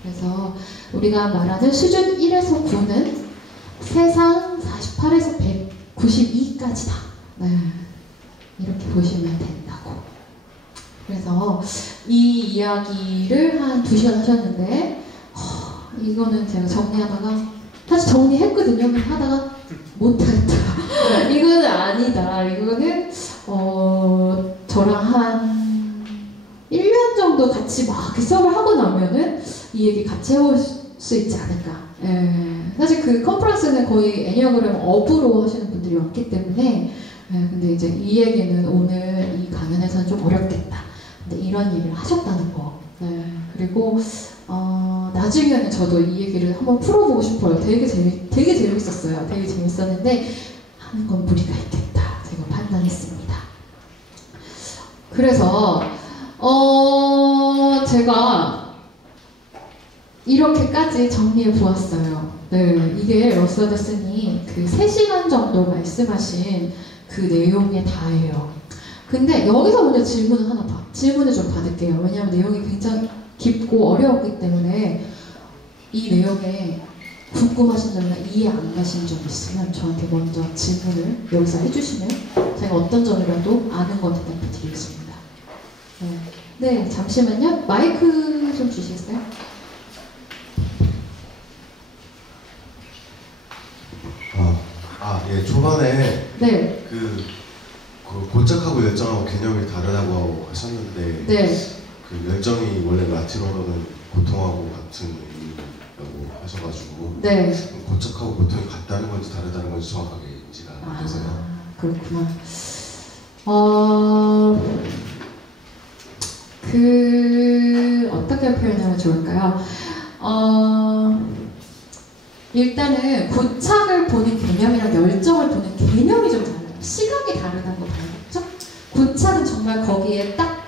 그래서 우리가 말하는 수준 1에서 9는 세상 48에서 192까지다. 네. 이렇게 보시면 된다고. 그래서 이 이야기를 한 2시간 하셨는데 이거는 제가 정리하다가 사실 정리했거든요. 근데 하다가 못하겠다. 이거는 아니다. 이거는 저랑 한 1년 정도 같이 막 수업을 하고 나면은 이 얘기 같이 해볼 수 있지 않을까. 사실 그 컨퍼런스는 거의 애니어그램 업으로 하시는 분들이 많기 때문에 네, 근데 이제 이 얘기는 오늘 이 강연에서는 좀 어렵겠다. 근데 이런 얘기를 하셨다는 거. 네, 그리고 나중에는 저도 이 얘기를 한번 풀어보고 싶어요. 되게 재밌었어요. 되게 재밌었는데 하는 건 무리가 있겠다. 제가 판단했습니다. 그래서 제가 이렇게까지 정리해 보았어요. 네, 이게 러스 앤더슨이 그 3시간 정도 말씀하신 그 내용에 다예요. 근데 여기서 먼저 질문을 좀 받을게요. 왜냐하면 내용이 굉장히 깊고 어려웠기 때문에 이 내용에 궁금하신 점이나 이해 안 가신 점 있으면 저한테 먼저 질문을 여기서 해주시면 제가 어떤 점이라도 아는 건 대답해 드리겠습니다. 네, 잠시만요. 마이크 좀 주시겠어요? 예, 초반에 네. 그 고착하고 열정하고 개념이 다르다고 하셨는데 네. 그 열정이 원래 라틴어로는 고통하고 같은 의미라고 하셔가지고 네. 고착하고 고통이 같다는 건지 다르다는 건지 정확하게 인지가 안 돼서요. 그렇구나. 어떻게 표현하면 좋을까요? 일단은 고착을 보는 개념이랑 열정을 보는 개념이 좀 달라요. 시각이 다르다는 거 알겠죠? 고착은 정말 거기에 딱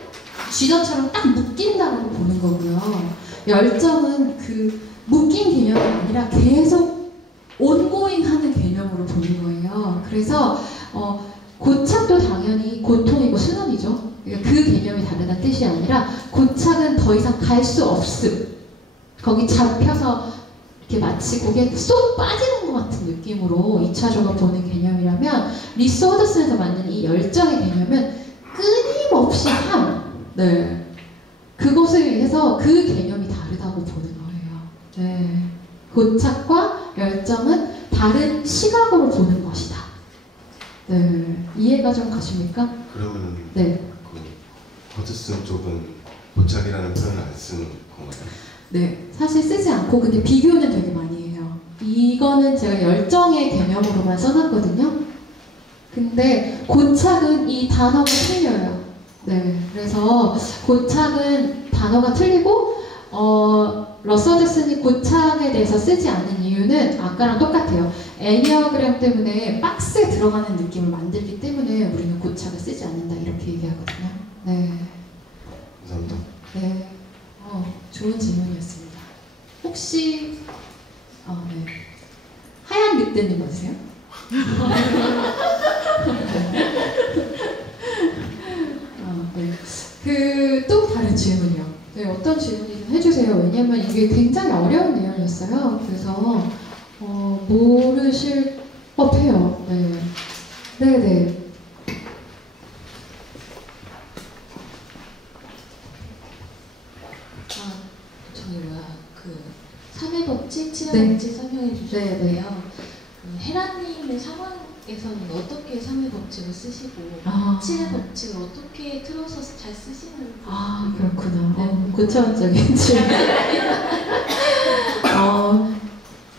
쥐전처럼 딱 묶인다고 보는 거고요. 열정은 그 묶인 개념이 아니라 계속 온고잉 하는 개념으로 보는 거예요. 그래서 고착도 당연히 고통이고 순환이죠. 그러니까 그 개념이 다르다는 뜻이 아니라 고착은 더 이상 갈 수 없음. 거기 잡혀서 이렇게 마치 거기에 쏙 빠지는 것 같은 느낌으로 2차적으로 보는 개념이라면 리스 앤더슨에서 만든 이 열정의 개념은 끊임없이 네. 그것을 위해서 그 개념이 다르다고 보는 거예요. 네. 고착과 열정은 다른 시각으로 보는 것이다. 네. 이해가 좀 가십니까? 그러면 네. 그 허드슨 쪽은 고착이라는 표현을 안 쓰는 건가요? 네, 사실 쓰지 않고 근데 비교는 되게 많이 해요. 이거는 제가 열정의 개념으로만 써놨거든요. 근데 고착은 이 단어가 틀려요. 네, 그래서 고착은 단어가 틀리고 러스 앤더슨이 고착에 대해서 쓰지 않는 이유는 아까랑 똑같아요. 애니어그램 때문에 박스에 들어가는 느낌을 만들기 때문에 우리는 고착을 쓰지 않는다 이렇게 얘기하거든요. 네. 감사합니다. 네. 좋은 질문이었습니다. 혹시 네. 하얀 늑대님 맞으세요? 네. 또 다른 질문이요. 네, 어떤 질문이든 해주세요. 왜냐면 이게 굉장히 어려운 내용이었어요. 그래서 모르실 법해요. 네. 네네. 사회법칙, 치료법칙 설명해 주셨는데요. 네. 헤라님의 상황에서는 어떻게 사회법칙을 쓰시고 치료법칙을 어떻게 틀어서 잘 쓰시는 그렇구나. 네. 고차원적인 질문.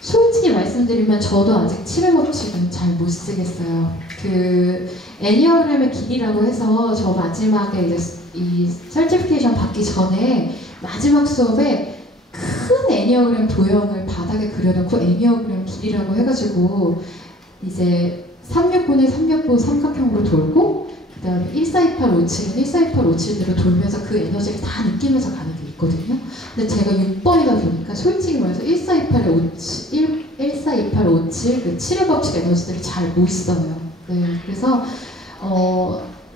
솔직히 말씀드리면 저도 아직 치료법칙은 잘 못 쓰겠어요. 그 애니어그램의 길이라고 해서 저 마지막에 이제 이 설티피케이션 받기 전에 마지막 수업에 큰 애니어그램 도형을 바닥에 그려놓고 애니어그램 길이라고 해가지고 이제 369는 369 삼각형으로 돌고 그 다음에 14287은 14287대로 돌면서 그 에너지를 다 느끼면서 가는 게 있거든요. 근데 제가 6번이다 보니까 솔직히 말해서 142857, 그 7의 법칙 에너지들을 잘 못 써요. 네, 그래서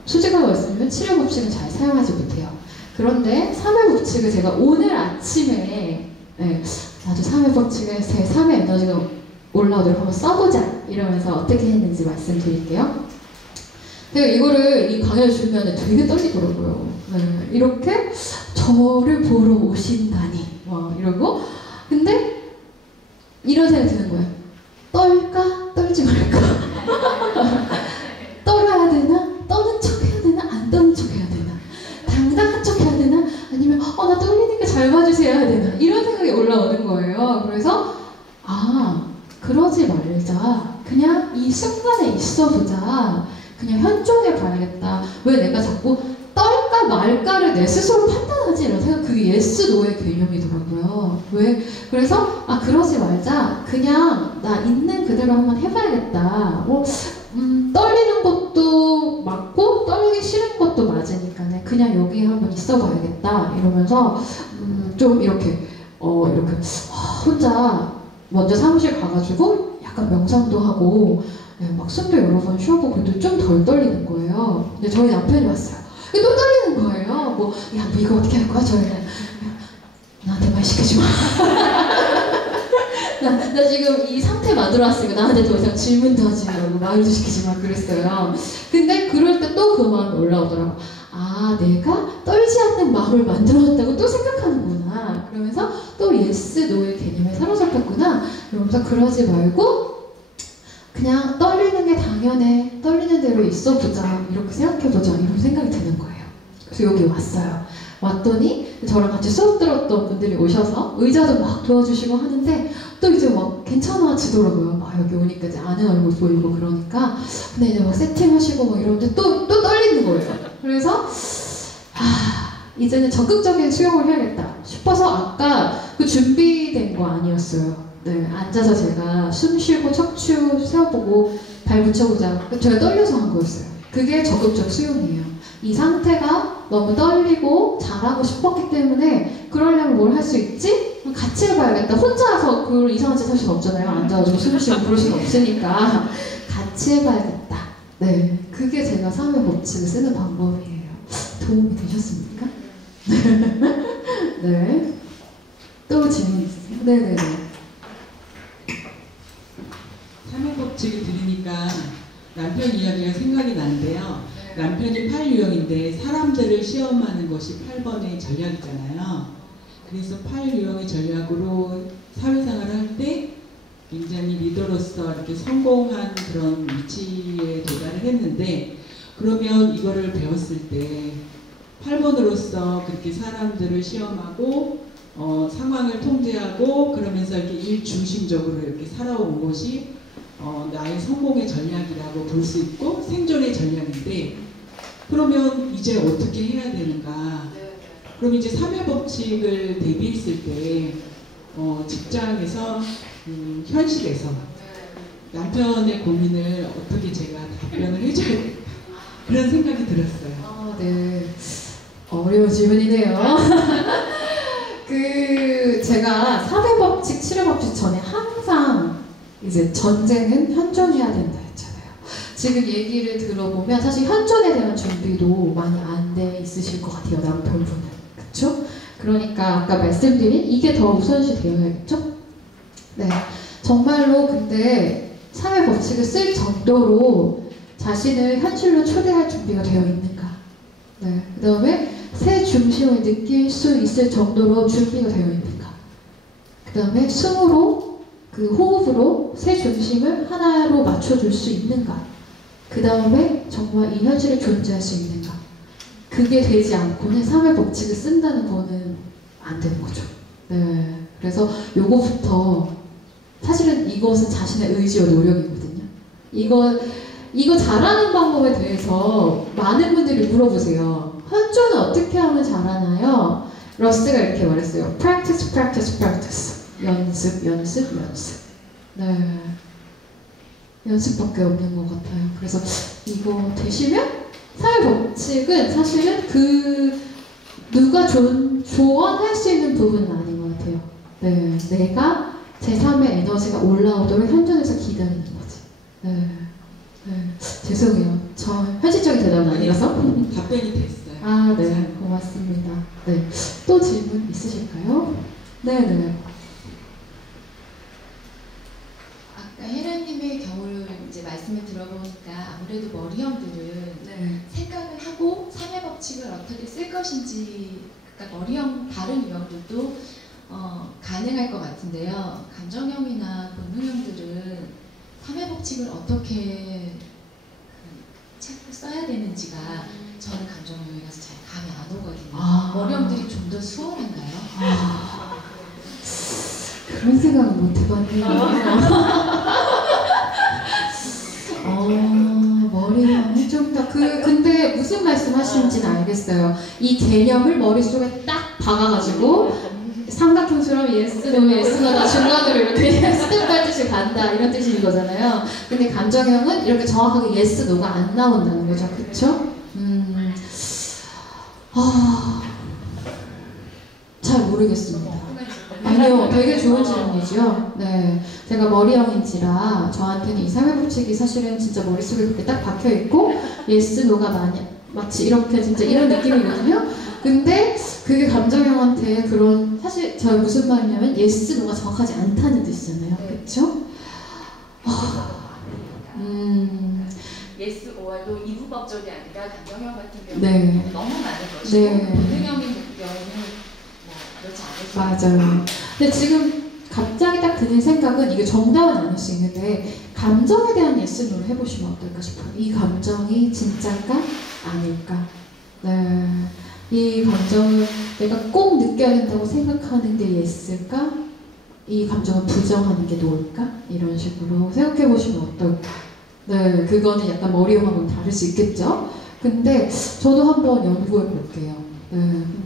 솔직하게 말씀드리면 7의 법칙은 잘 사용하지 못해요. 그런데 3의 법칙을 제가 오늘 아침에 나도 3의 법칙에 제 3의 에너지가 올라오도록 한번 써보자 이러면서 어떻게 했는지 말씀드릴게요. 제가 이거를 이 강의를 주면 되게 떨리더라고요. 네, 이렇게 저를 보러 오신다니 이러고 근데 이런 생각이 드는 거예요. 떨까? 떨지 말까? 떨어야 되나? 떠는 척 해야 되나? 안 떠는 척 해야 되나? 당당한 척 해야 되나? 아니면 나 떨리니까 잘 봐주세요 해야 되나? 이런 생각이 올라오는 거예요. 그래서 그러지 말자. 그냥 이 순간에 있어보자. 그냥 현존해 봐야겠다. 왜 내가 자꾸 떨까 말까를 내 스스로 판단하지? 이런 생각, 그게 예스 노의 개념이더라고요. 왜? 그래서 그러지 말자. 그냥 나 있는 그대로 한번 해봐야겠다. 떨리는 것도 맞고 떨리기 싫은 것도 맞으니까 그냥 여기 한번 있어봐야겠다. 이러면서 좀 이렇게 혼자 먼저 사무실 가가지고 약간 명상도 하고 막 숨도 여러 번 쉬어보고 그래도 좀 덜 떨리는 거예요. 근데 저희 남편이 왔어요. 또 떨리는 거예요. 야, 너 이거 어떻게 할 거야? 저희는 나한테 말 시키지 마. 나 지금 이 상태 만들어 왔으니까 나한테 더 이상 질문도 하지 말고 말도 시키지 마 그랬어요. 근데 그럴 때 또 그 마음이 올라오더라고. 내가 떨지 않는 마음을 만들어왔다고 또 생각하는구나. 그러면서 또 예스 노의 개념에 사로잡혔구나. 이러면서 그러지 말고 그냥 떨리는 게 당연해. 떨리는 대로 있어보자. 이렇게 생각해보자. 이런 생각이 드는 거예요. 그래서 여기 왔어요. 왔더니 저랑 같이 수업 들었던 분들이 오셔서 의자도 막 도와주시고 하는데 또 이제 막 괜찮아지더라고요. 막 여기 오니까 이제 아는 얼굴 보이고 그러니까. 근데 이제 막 세팅하시고 막 이러는데 또 떨리는 거예요. 그래서 이제는 적극적인 수영을 해야겠다 싶어서 아까 그 준비된 거 아니었어요. 네, 앉아서 제가 숨 쉬고 척추 세워보고 발 붙여보자. 제가 떨려서 한 거였어요. 그게 적극적 수용이에요. 이 상태가 너무 떨리고 잘하고 싶었기 때문에 그러려면 뭘 할 수 있지? 같이 해봐야겠다. 혼자서 그걸 이상한 짓 할 수는 없잖아요. 앉아가지고 숨 쉬고 그럴 수는 없으니까 같이 해봐야겠다. 네, 그게 제가 3회 법칙을 쓰는 방법이에요. 도움이 되셨습니까? 네. 또 질문 있으세요? 네네네. 3회 법칙을 들으니까 남편 이야기가 생각이 나는데요. 남편이 8유형인데 사람들을 시험하는 것이 8번의 전략이잖아요. 그래서 8유형의 전략으로 사회생활을 할 때 굉장히 리더로서 이렇게 성공한 그런 위치에 도달을 했는데, 그러면 이거를 배웠을 때 8번으로서 그렇게 사람들을 시험하고 상황을 통제하고 그러면서 이렇게 일 중심적으로 이렇게 살아온 것이 나의 성공의 전략이라고 볼 수 있고 생존의 전략인데, 그러면 이제 어떻게 해야 되는가? 그럼 이제 3회 법칙을 대비했을 때 직장에서 현실에서 남편의 고민을 어떻게 제가 답변을 해줘야 될까? 그런 생각이 들었어요. 네. 어려운 질문이네요. 제가 3회 법칙, 7회 법칙 전에 항상 이제 전쟁은 현존해야 된다 했잖아요. 지금 얘기를 들어보면 사실 현존에 대한 준비도 많이 안 돼 있으실 것 같아요, 남편분은. 그쵸? 그러니까 아까 말씀드린 이게 더 우선시 되어야겠죠? 네. 정말로 근데 3회 법칙을 쓸 정도로 자신을 현실로 초대할 준비가 되어 있는가? 네. 그 다음에 새 중심을 느낄 수 있을 정도로 준비가 되어 있는가? 그 다음에 숨으로, 그 호흡으로 새 중심을 하나로 맞춰줄 수 있는가? 그 다음에 정말 이 현실에 존재할 수 있는가? 그게 되지 않고는 3회 법칙을 쓴다는 거는 안 되는 거죠. 네. 그래서 요거부터, 사실은 이것은 자신의 의지와 노력이거든요. 이거 잘하는 방법에 대해서 많은 분들이 물어보세요. 현존은 어떻게 하면 잘하나요? 러스가 이렇게 말했어요. Practice, practice, practice. 연습, 연습, 연습. 네. 연습밖에 없는 것 같아요. 그래서 이거 되시면 3회 법칙은 사실은 누가 조언할 수 있는 부분은 아닌 것 같아요. 네. 내가 제3의 에너지가 올라오도록 현존에서 기다리는 거지. 네. 네. 죄송해요. 저 현실적인 대답은 아니라서. 답변이 됐어요. 네. 고맙습니다. 네. 또 질문 있으실까요? 네네. 아까 혜라님의 경우를 이제 말씀을 들어보니까 아무래도 머리형들은 생각을 하고 3회 법칙을 어떻게 쓸 것인지, 그러니까 머리형 다른 유형들도 가능할 것 같은데요. 감정형이나 본능형들은 3회 법칙을 어떻게 책을 써야 되는지가 저는 감정형이라서 잘 감이 안 오거든요. 머리형들이 좀 더 수월한가요? 그런 생각은 못 해봤네요. 머리형이 좀 정답. 근데 무슨 말씀 하시는지는 알겠어요. 이 개념을 머릿속에 딱 박아가지고 삼각형처럼 예스, 노, 예스, 노다 중간으로 이렇게 스텝 밟듯이 간다 이런 뜻인 거잖아요. 근데 감정형은 이렇게 정확하게 예스, 노가 안 나온다는 거죠. 그쵸? 잘 모르겠습니다. 아니요, 되게 좋은 질문이죠. 네, 제가 머리형인지라 저한테는 이 사회법칙이 사실은 진짜 머릿속에 그렇게 딱 박혀있고 예스, 노가 마치 이렇게 진짜 이런 느낌이거든요. 근데 그게 감정형한테 그런 사실 제가 무슨 말이냐면 예스, 노가 정확하지 않다는 뜻이잖아요. 그쵸? 예스, 오알도 이분법적이 아니라 감정형 같은 경우는 네. 너무 많은 것이고 네. 본능형인 경우는 그렇지 않을 수 맞아요. 근데 지금 갑자기 딱 드는 생각은 이게 정답은 아닐 수 있는데 감정에 대한 예스, 노를 해보시면 어떨까 싶어요. 이 감정이 진짜일까? 아닐까? 네. 이 감정을 내가 꼭 느껴야 된다고 생각하는 게 예스일까? 이 감정을 부정하는 게 노일까? 이런 식으로 생각해 보시면 어떨까? 네, 그거는 약간 머리형하고는 다를 수 있겠죠? 근데 저도 한번 연구해 볼게요. 네,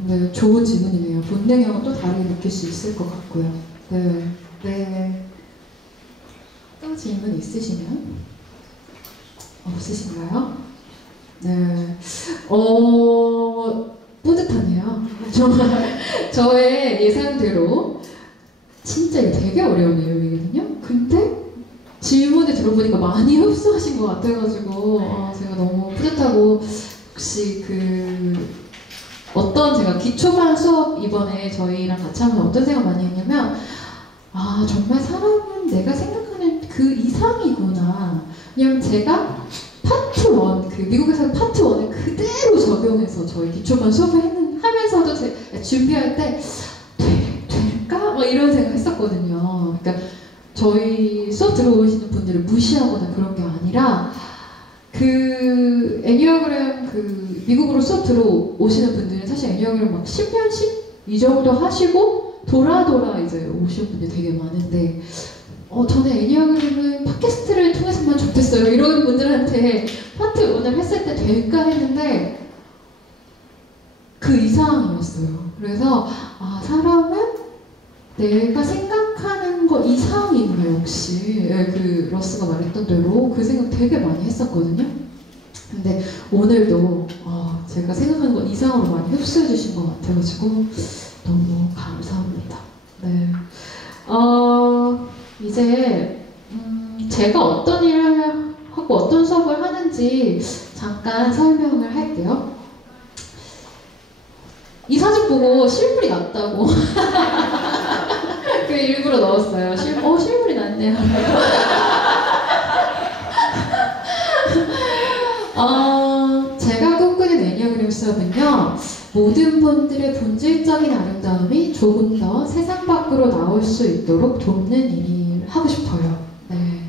근데 좋은 질문이네요. 본능형은 또 다르게 느낄 수 있을 것 같고요. 네, 네. 또 질문 있으시면? 없으신가요? 네. 뿌듯하네요. 저의 예상대로 진짜 이거 되게 어려운 내용이거든요. 근데 질문을 들어보니까 많이 흡수하신 것 같아가지고 제가 너무 뿌듯하고 혹시 제가 기초반 수업 이번에 저희랑 같이 하면서 어떤 생각 많이 했냐면 정말 사람은 내가 생각하는 그 이상이구나. 왜냐면 제가 파트 1, 미국에서 파트 1을 그대로 적용해서 저희 기초반 수업을 하면서도 준비할 때 될까? 이런 생각 했었거든요. 그러니까 저희 수업 들어오시는 분들을 무시하거나 그런 게 아니라 애니어그램 미국으로 수업 들어오시는 분들은 사실 애니어그램 막 10년씩 이 정도 하시고 돌아 이제 오시는 분들 되게 많은데 저는 애니어그램은 팟캐스트를 통해서만 좋겠어요. 이런 분들한테 파트 1을 했을 때 될까 했는데 그 이상이었어요. 그래서 사람은 내가 생각하는 거 이상이구나 역시. 러스가 말했던 대로 그 생각 되게 많이 했었거든요. 근데 오늘도 제가 생각하는 거 이상으로 많이 흡수해 주신 것 같아가지고 너무 감사합니다. 네. 이제 제가 어떤 일을 하고 어떤 수업을 하는지 잠깐 설명을 할게요. 이 사진 보고 실물이 났다고 그 일부러 넣었어요. 실물이 났네요. 제가 꿈꾸는 애니어그램 수업은요, 모든 분들의 본질적인 아름다움이 조금 더 세상 밖으로 나올 수 있도록 돕는 일을 하고 싶어요. 네.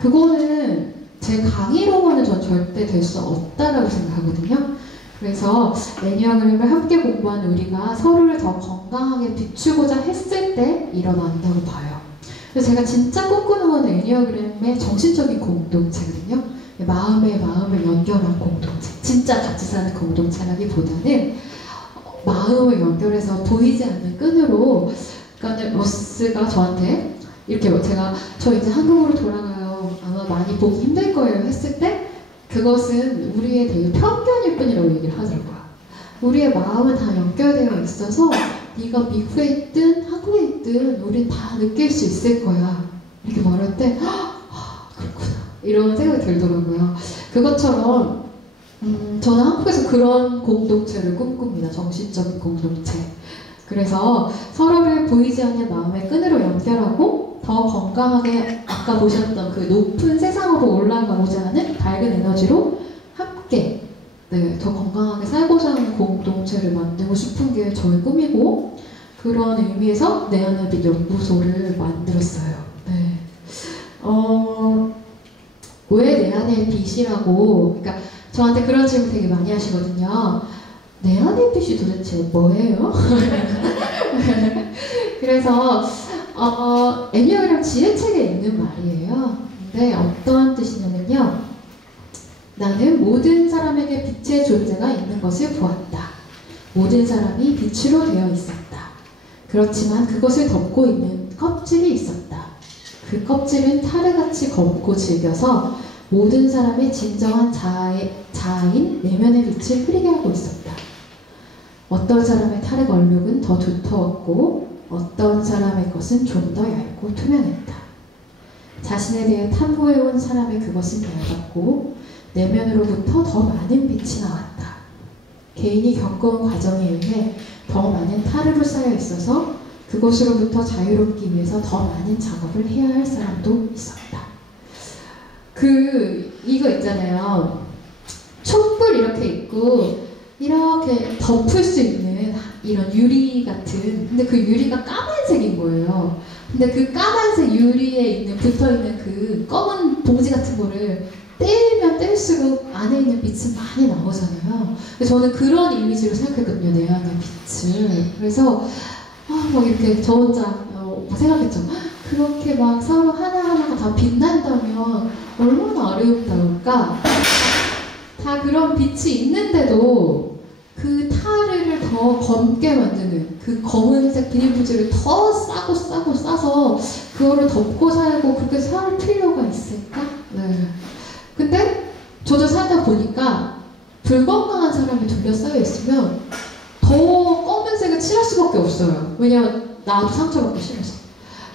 그거는 제 강의로만은 전 절대 될 수 없다라고 생각하거든요. 그래서 애니어그램을 함께 공부한 우리가 서로를 더 건강하게 비추고자 했을 때 일어난다고 봐요. 그래서 제가 진짜 꿈꾸는 건 애니어그램의 정신적인 공동체거든요. 마음을 연결한 공동체. 진짜 같이 사는 공동체라기보다는 마음을 연결해서 보이지 않는 끈으로, 그러니까 러스가 저한테 이렇게 저 이제 한국으로 돌아가요. 아마 많이 보기 힘들 거예요 했을 때 그것은 우리의 되게 편견일 뿐이라고 얘기를 하더라고요. 우리의 마음은 다 연결되어 있어서 네가 미국에 있든 한국에 있든 우린 다 느낄 수 있을 거야. 이렇게 말할 때 그렇구나. 이런 생각이 들더라고요. 그것처럼 저는 한국에서 그런 공동체를 꿈꿉니다. 정신적인 공동체. 그래서 서로를 보이지 않는 마음의 끈으로 연결하고 더 건강하게 아까 보셨던 그 높은 세상으로 올라가고자 하는 밝은 에너지로 함께 더 건강하게 살고자 하는 공동체를 만들고 싶은 게 저의 꿈이고, 그런 의미에서 내 안의 빛 연구소를 만들었어요. 네. 왜 내 안의 빛이라고, 그러니까 저한테 그런 질문 되게 많이 하시거든요. 내 안의 빛이 도대체 뭐예요? 그래서 애니어그램 지혜책에 있는 말이에요. 근데 어떤 뜻이냐면요, 나는 모든 사람에게 빛의 존재가 있는 것을 보았다. 모든 사람이 빛으로 되어 있었다. 그렇지만 그것을 덮고 있는 껍질이 있었다. 그 껍질은 타르같이 검고 질겨서 모든 사람의 진정한 자아인 내면의 빛을 흐리게 하고 있었다. 어떤 사람의 타르 얼룩은 더 두터웠고 어떤 사람의 것은 좀 더 얇고 투명했다. 자신에 대해 탐구해온 사람의 그것은 얇았고 내면으로부터 더 많은 빛이 나왔다. 개인이 겪어온 과정에 의해 더 많은 타르로 쌓여 있어서 그것으로부터 자유롭기 위해서 더 많은 작업을 해야 할 사람도 있었다. 이거 있잖아요. 촛불 이렇게 있고 이렇게 덮을 수 있는 이런 유리 같은, 근데 그 유리가 까만색인 거예요. 근데 그 까만색 유리에 붙어있는 그 검은 봉지 같은 거를 떼면 뗄수록 안에 있는 빛은 많이 나오잖아요. 저는 그런 이미지로 생각했거든요, 내 안의 빛을. 그래서 막 이렇게 저 혼자 생각했죠. 그렇게 막 서로 하나하나가 다 빛난다면 얼마나 아름다울까? 다 그런 빛이 있는데도 그 타르를 더 검게 만드는 그 검은색 비닐봉지를 더 싸고 싸서 그거를 덮고 살고 그렇게 살 필요가 있을까? 네. 근데 저도 살다 보니까 불건강한 사람이 둘러싸여 있으면 더 검은색을 칠할 수밖에 없어요. 왜냐면 나도 상처받기 싫어서.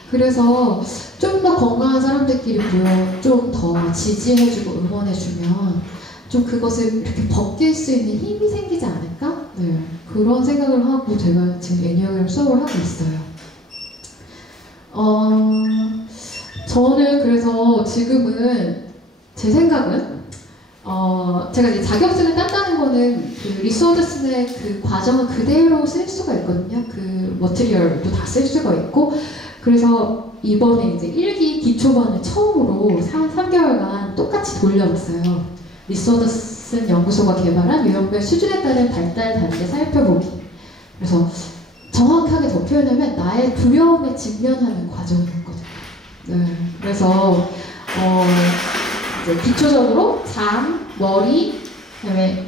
그래서 좀 더 건강한 사람들끼리 모여 좀 더 지지해주고 응원해주면 좀 그것을 이렇게 벗길 수 있는 힘이 생기지 않을까? 네, 그런 생각을 하고 제가 지금 애니어그램 수업을 하고 있어요. 저는 그래서 지금은 제 생각은 제가 이제 자격증을 땄다는 거는 그 리소더슨의 그 과정을 그대로 쓸 수가 있거든요. 그 머티리얼도 다 쓸 수가 있고, 그래서 이번에 이제 1기 기초반을 처음으로 3개월간 똑같이 돌려봤어요. 리소더슨 연구소가 개발한 유형별 수준에 따른 발달 단계 살펴보기. 그래서 정확하게 더 표현하면 나의 두려움에 직면하는 과정이었거든요. 네, 그래서 이제 기초적으로 장, 머리, 그다음에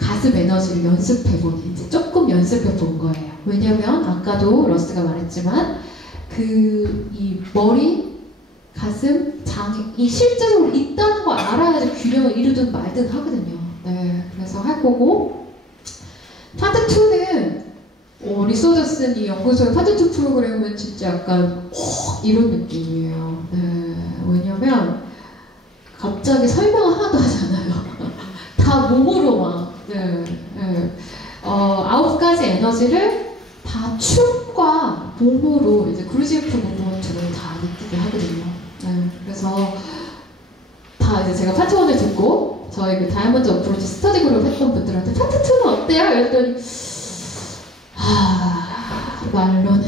가슴 에너지를 연습해보는, 이제 조금 연습해본 거예요. 왜냐면 아까도 러스가 말했지만 이 머리, 가슴, 장이 실제적으로 있다는 걸 알아야지 균형을 이루든 말든 하거든요. 네, 그래서 할 거고, 파트 2는 리소더슨 이 연구소의 파트 2 프로그램은 진짜 약간 이런 느낌이에요. 네, 왜냐면 갑자기 설명을 하나도 하지 않아요. 다 몸으로 막, 네, 네. 9가지 에너지를 다 춤과 몸으로 이제 그루지프 무브먼트로 다 느끼게 하거든요. 네, 그래서 다 이제 제가 파트 1을 듣고 저희 그 다이아몬드 어프로치 스터디 그룹 했던 분들한테 파트 2는 어때요? 이랬더니 말로는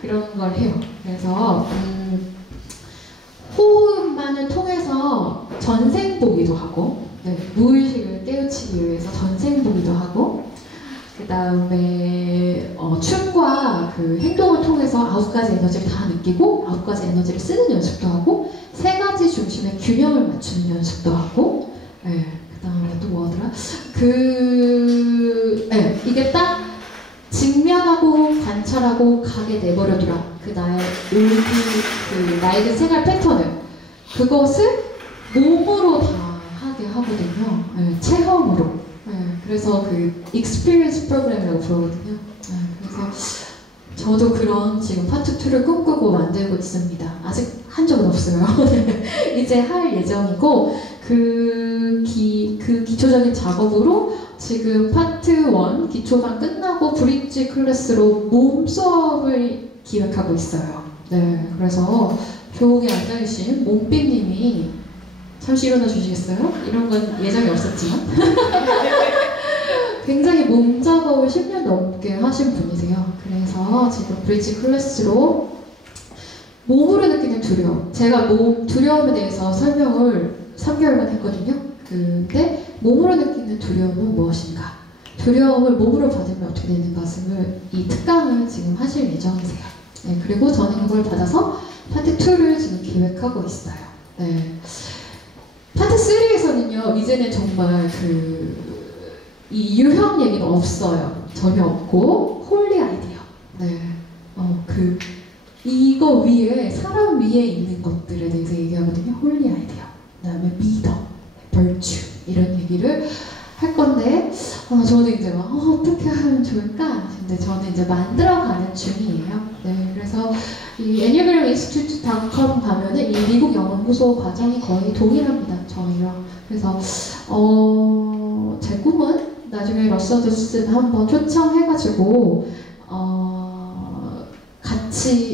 그런 걸 해요. 그래서 호흡만을 통해서 전생보기도 하고, 네, 무의식을 깨우치기 위해서 전생보기도 하고, 그 다음에 춤과 그 행동을 통해서 9가지 에너지를 다 느끼고 9가지 에너지를 쓰는 연습도 하고 3가지 중심의 균형을 맞추는 연습도 하고, 네, 그 다음에 또 뭐더라? 네, 이게 딱 직면하고 관찰하고 가게 내버려두라. 그 나의 나의 생활 패턴을, 그것을 몸으로 다 하게 하거든요. 네, 체험으로. 네, 그래서 그 익스피리언스 프로그램이라고 부르거든요. 네, 그래서 저도 그런 지금 파트 2를 꿈꾸고 만들고 있습니다. 아직 한 적은 없어요. 이제 할 예정이고, 그 기초적인 작업으로 지금 파트 1 기초반 끝나고 브릿지 클래스로 몸 수업을 기획하고 있어요. 네, 그래서 교옥에 앉아계신 몸삐님이 잠시 일어나 주시겠어요? 이런 건 예정이 없었지만 굉장히 몸 작업을 10년 넘게 하신 분이세요. 그래서 지금 브릿지 클래스로 몸으로 느끼는 두려움, 제가 두려움에 대해서 설명을 3개월간 했거든요. 근데 몸으로 느끼는 두려움은 무엇인가? 두려움을 몸으로 받으면 어떻게 되는 것을 이 특강을 지금 하실 예정이세요. 네, 그리고 저는 그걸 받아서 파트 2를 지금 기획하고 있어요. 네. 파트 3에서는요, 이제는 정말 이 유형 얘기는 없어요. 전혀 없고, 홀리 아이디어. 네. 이거 위에, 사람 위에 있는 것들에 대해서 얘기하거든요. 홀리 아이디어. 그 다음에 미덕, 벌추, 이런 얘기를 할 건데, 저는 이제 어떻게 하면 좋을까? 근데 저는 이제 만들어가는 중이에요. 네. 그래서 이 애니어그램 인스티튜트.com 가면은 이 미국 연구소 과정이 거의 동일합니다. 저희랑. 그래서, 제 꿈은 나중에 러서더슨 한번 초청해가지고,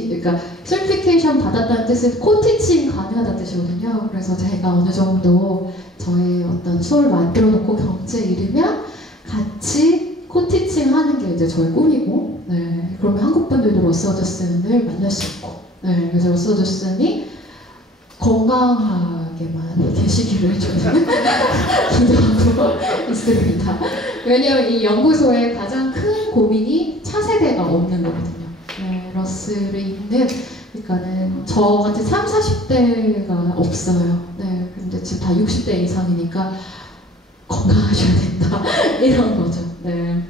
그러니까 서티피케이션 받았다는 뜻은 코티칭 가능하다는 뜻이거든요. 그래서 제가 어느 정도 저의 어떤 수업을 만들어 놓고 경제에 이르면 같이 코티칭 하는 게 이제 저의 꿈이고, 네, 그러면 한국 분들도 러서더슨을 만날 수 있고, 네, 그래서 러서더슨이 건강하게만 계시기를 저는 기도하고 있습니다. 왜냐하면 이 연구소의 가장 큰 고민이 차세대가 없는 거거든요. 네, 러스를 있는, 그러니까는 저같이 30, 40대가 없어요. 네, 근데 지금 다 60대 이상이니까 건강하셔야 된다. 이런 거죠. 네.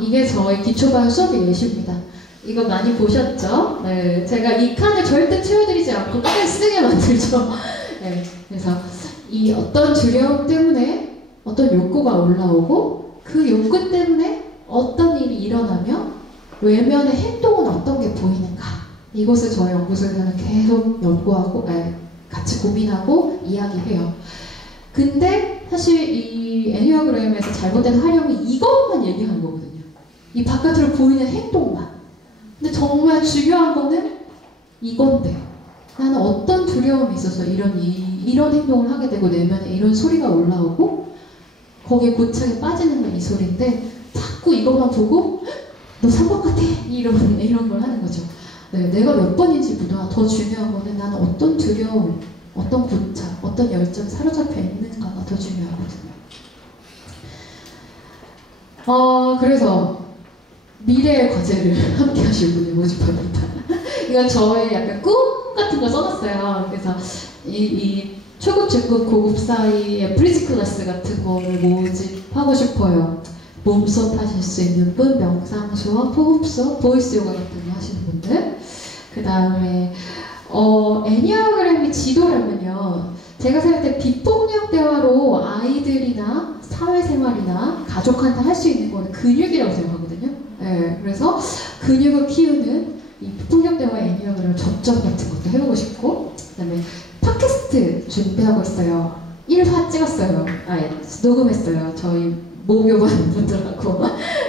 이게 저의 기초반 수업의 예시입니다. 이거 많이 보셨죠? 네, 제가 이 칸을 절대 채워드리지 않고 끝까지 쓰게 만들죠. 네, 그래서 이 어떤 두려움 때문에 어떤 욕구가 올라오고 그 욕구 때문에 어떤 일이 일어나며 외면의 행동은 어떤 게 보이는가, 이것을 저희 연구소에서는 계속 연구하고 같이 고민하고 이야기해요. 근데 사실 이 애니어그램에서 잘못된 활용이 이것만 얘기하는 거거든요. 이 바깥으로 보이는 행동만. 근데 정말 중요한 거는 이건데, 나는 어떤 두려움이 있어서 이런 행동을 하게 되고 내면에 이런 소리가 올라오고 거기에 고착에 빠지는 건 이 소리인데, 자꾸 이것만 보고 너 3번 같아 이런 걸 하는 거죠. 네, 내가 몇 번인지보다 더 중요한 거는 나는 어떤 두려움, 어떤 고착, 어떤 열정에 사로잡혀 있는가가 더 중요하거든요. 그래서 미래의 과제를 함께 하실 분을 모집합니다. 이건 저의 약간 꿈 같은 거 써놨어요. 그래서 이 초급, 중급, 고급 사이의 브리지 클래스 같은 거를 모집하고 싶어요. 몸 수업 하실 수 있는 분, 명상 수업, 호흡 수업, 보이스 요가 같은 거 하시는 분들. 그 다음에 애니어그램이 지도라면요, 제가 생각할 때 비폭력 대화로 아이들이나 사회생활이나 가족한테 할 수 있는 거는 근육이라고 생각하거든요. 네, 그래서 근육을 키우는 이 비폭력 대화 애니어그램 접점 같은 것도 해보고 싶고, 그 다음에 팟캐스트 준비하고 있어요. 1화 찍었어요. 녹음했어요. 저희 모교반 분들하고.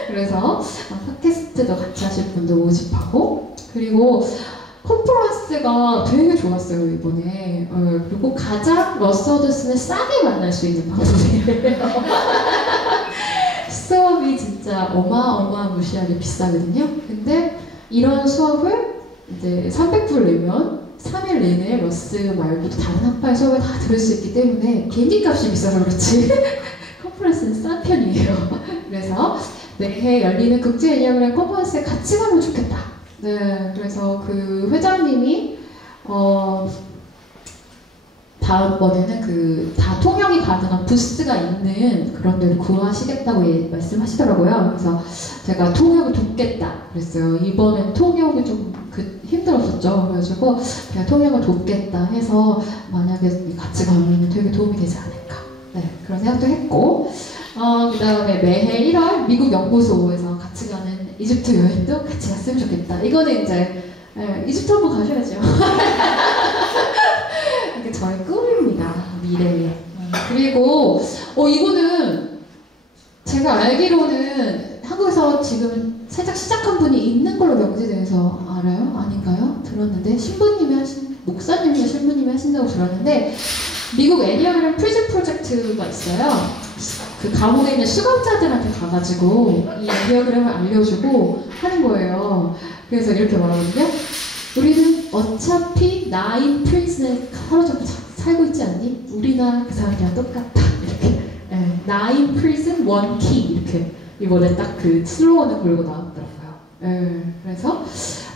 그래서 팟캐스트도 같이 하실 분도 모집하고, 그리고 컨퍼런스가 되게 좋았어요, 이번에. 그리고 가장 러서더슨을 싸게 만날 수 있는 방법이에요. 수업이 진짜 어마어마무시하게 비싸거든요. 근데 이런 수업을 이제 300불 내면 3일 내내 러스 말고도 다른 학파의 수업을 다 들을 수 있기 때문에 비행기 값이 비싸서 그렇지 컨퍼런스는 싼 편이에요. 그래서 매해 열리는 국제 애니어그램 컨퍼런스에 같이 가면 좋겠다. 네, 그래서 그 회장님이 다음번에는 다 통역이 가능한 부스가 있는 그런 데를 구하시겠다고 말씀하시더라고요. 그래서 제가 통역을 돕겠다 그랬어요. 이번엔 통역이 좀 힘들었었죠. 그래가지고 제가 통역을 돕겠다 해서 만약에 같이 가면 되게 도움이 되지 않을까. 네, 그런 생각도 했고, 그 다음에 매해 1월 미국 연구소에서 같이 가는 이집트 여행도 같이 갔으면 좋겠다. 이거는 이제 이집트 한번 가셔야죠. 이게 저의 꿈입니다. 미래에. 그리고 이거는 제가 알기로는 한국에서 지금 살짝 시작한 분이 있는 걸로 명제돼서 알아요? 아닌가요? 들었는데 목사님이 신부님이 하신다고 들었는데, 미국 애니어그램 프리즌 프로젝트가 있어요. 그 감옥에 있는 수감자들한테 가가지고 이 애니어그램을 알려주고 하는 거예요. 그래서 이렇게 말하거든요. 우리는 어차피 9 프리즌에 사로잡혀 살고 있지 않니? 우리나라 그 사람들이랑 똑같다. 이렇게 9 프리즌 1 키 이렇게 이번에 딱 그 슬로건을 걸고 나왔더라고요. 그래서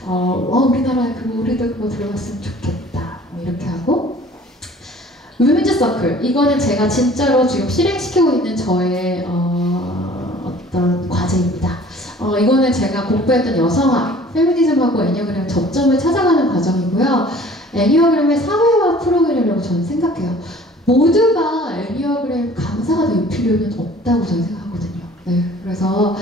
우리나라에 우리도 그거 들어갔으면 좋겠다. 이렇게 하고, 위men즈 서클. 이거는 제가 진짜로 지금 실행시키고 있는 저의 어떤 과제입니다. 이거는 제가 공부했던 여성학, 페미니즘하고 애니어그램 접점을 찾아가는 과정이고요. 애니어그램의 사회화 프로그램이라고 저는 생각해요. 모두가 애니어그램 강사가 될 필요는 없다고 저는 생각하거든요. 네, 그래서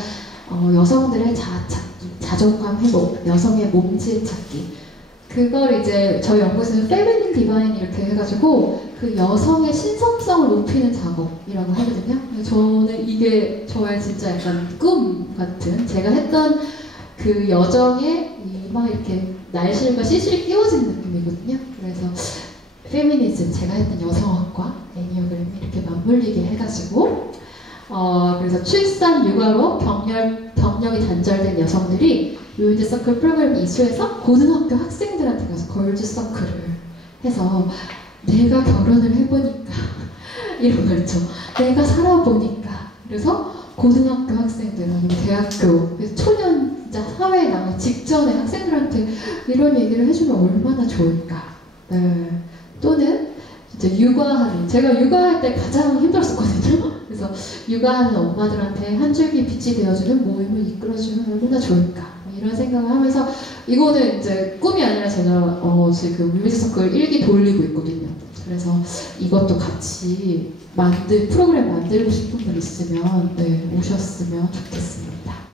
여성들의 자아 찾기, 자존감 회복, 여성의 몸질 찾기, 그걸 이제 저희 연구소는 페미닌 디바인 이렇게 해가지고 그 여성의 신성성을 높이는 작업이라고 하거든요. 저는 이게 저의 진짜 약간 꿈 같은, 제가 했던 그 여정에 막 이렇게 날실과 시실이 끼워진 느낌이거든요. 그래서 페미니즘, 제가 했던 여성학과 애니어그램이 이렇게 맞물리게 해가지고 그래서 출산, 육아로 경력이 단절된 여성들이 위men즈 서클 프로그램 이수해서 고등학교 학생들한테 가서 걸즈 서클을 해서 내가 결혼을 해보니까 이런 거 있죠. 내가 살아보니까. 그래서 고등학교 학생들 아니면 대학교 초년 진짜 사회에 나가기 직전에 학생들한테 이런 얘기를 해주면 얼마나 좋을까. 네. 또는 진짜 육아하는, 제가 육아할 때 가장 힘들었었거든요. 그래서 육아하는 엄마들한테 한 줄기 빛이 되어주는 모임을 이끌어주면 얼마나 좋을까. 이런 생각을 하면서, 이거는 이제 꿈이 아니라 제가 지금 위men즈 서클 1기 돌리고 있거든요. 그래서 이것도 같이 프로그램 만들고 싶은 분 있으면 네, 오셨으면 좋겠습니다.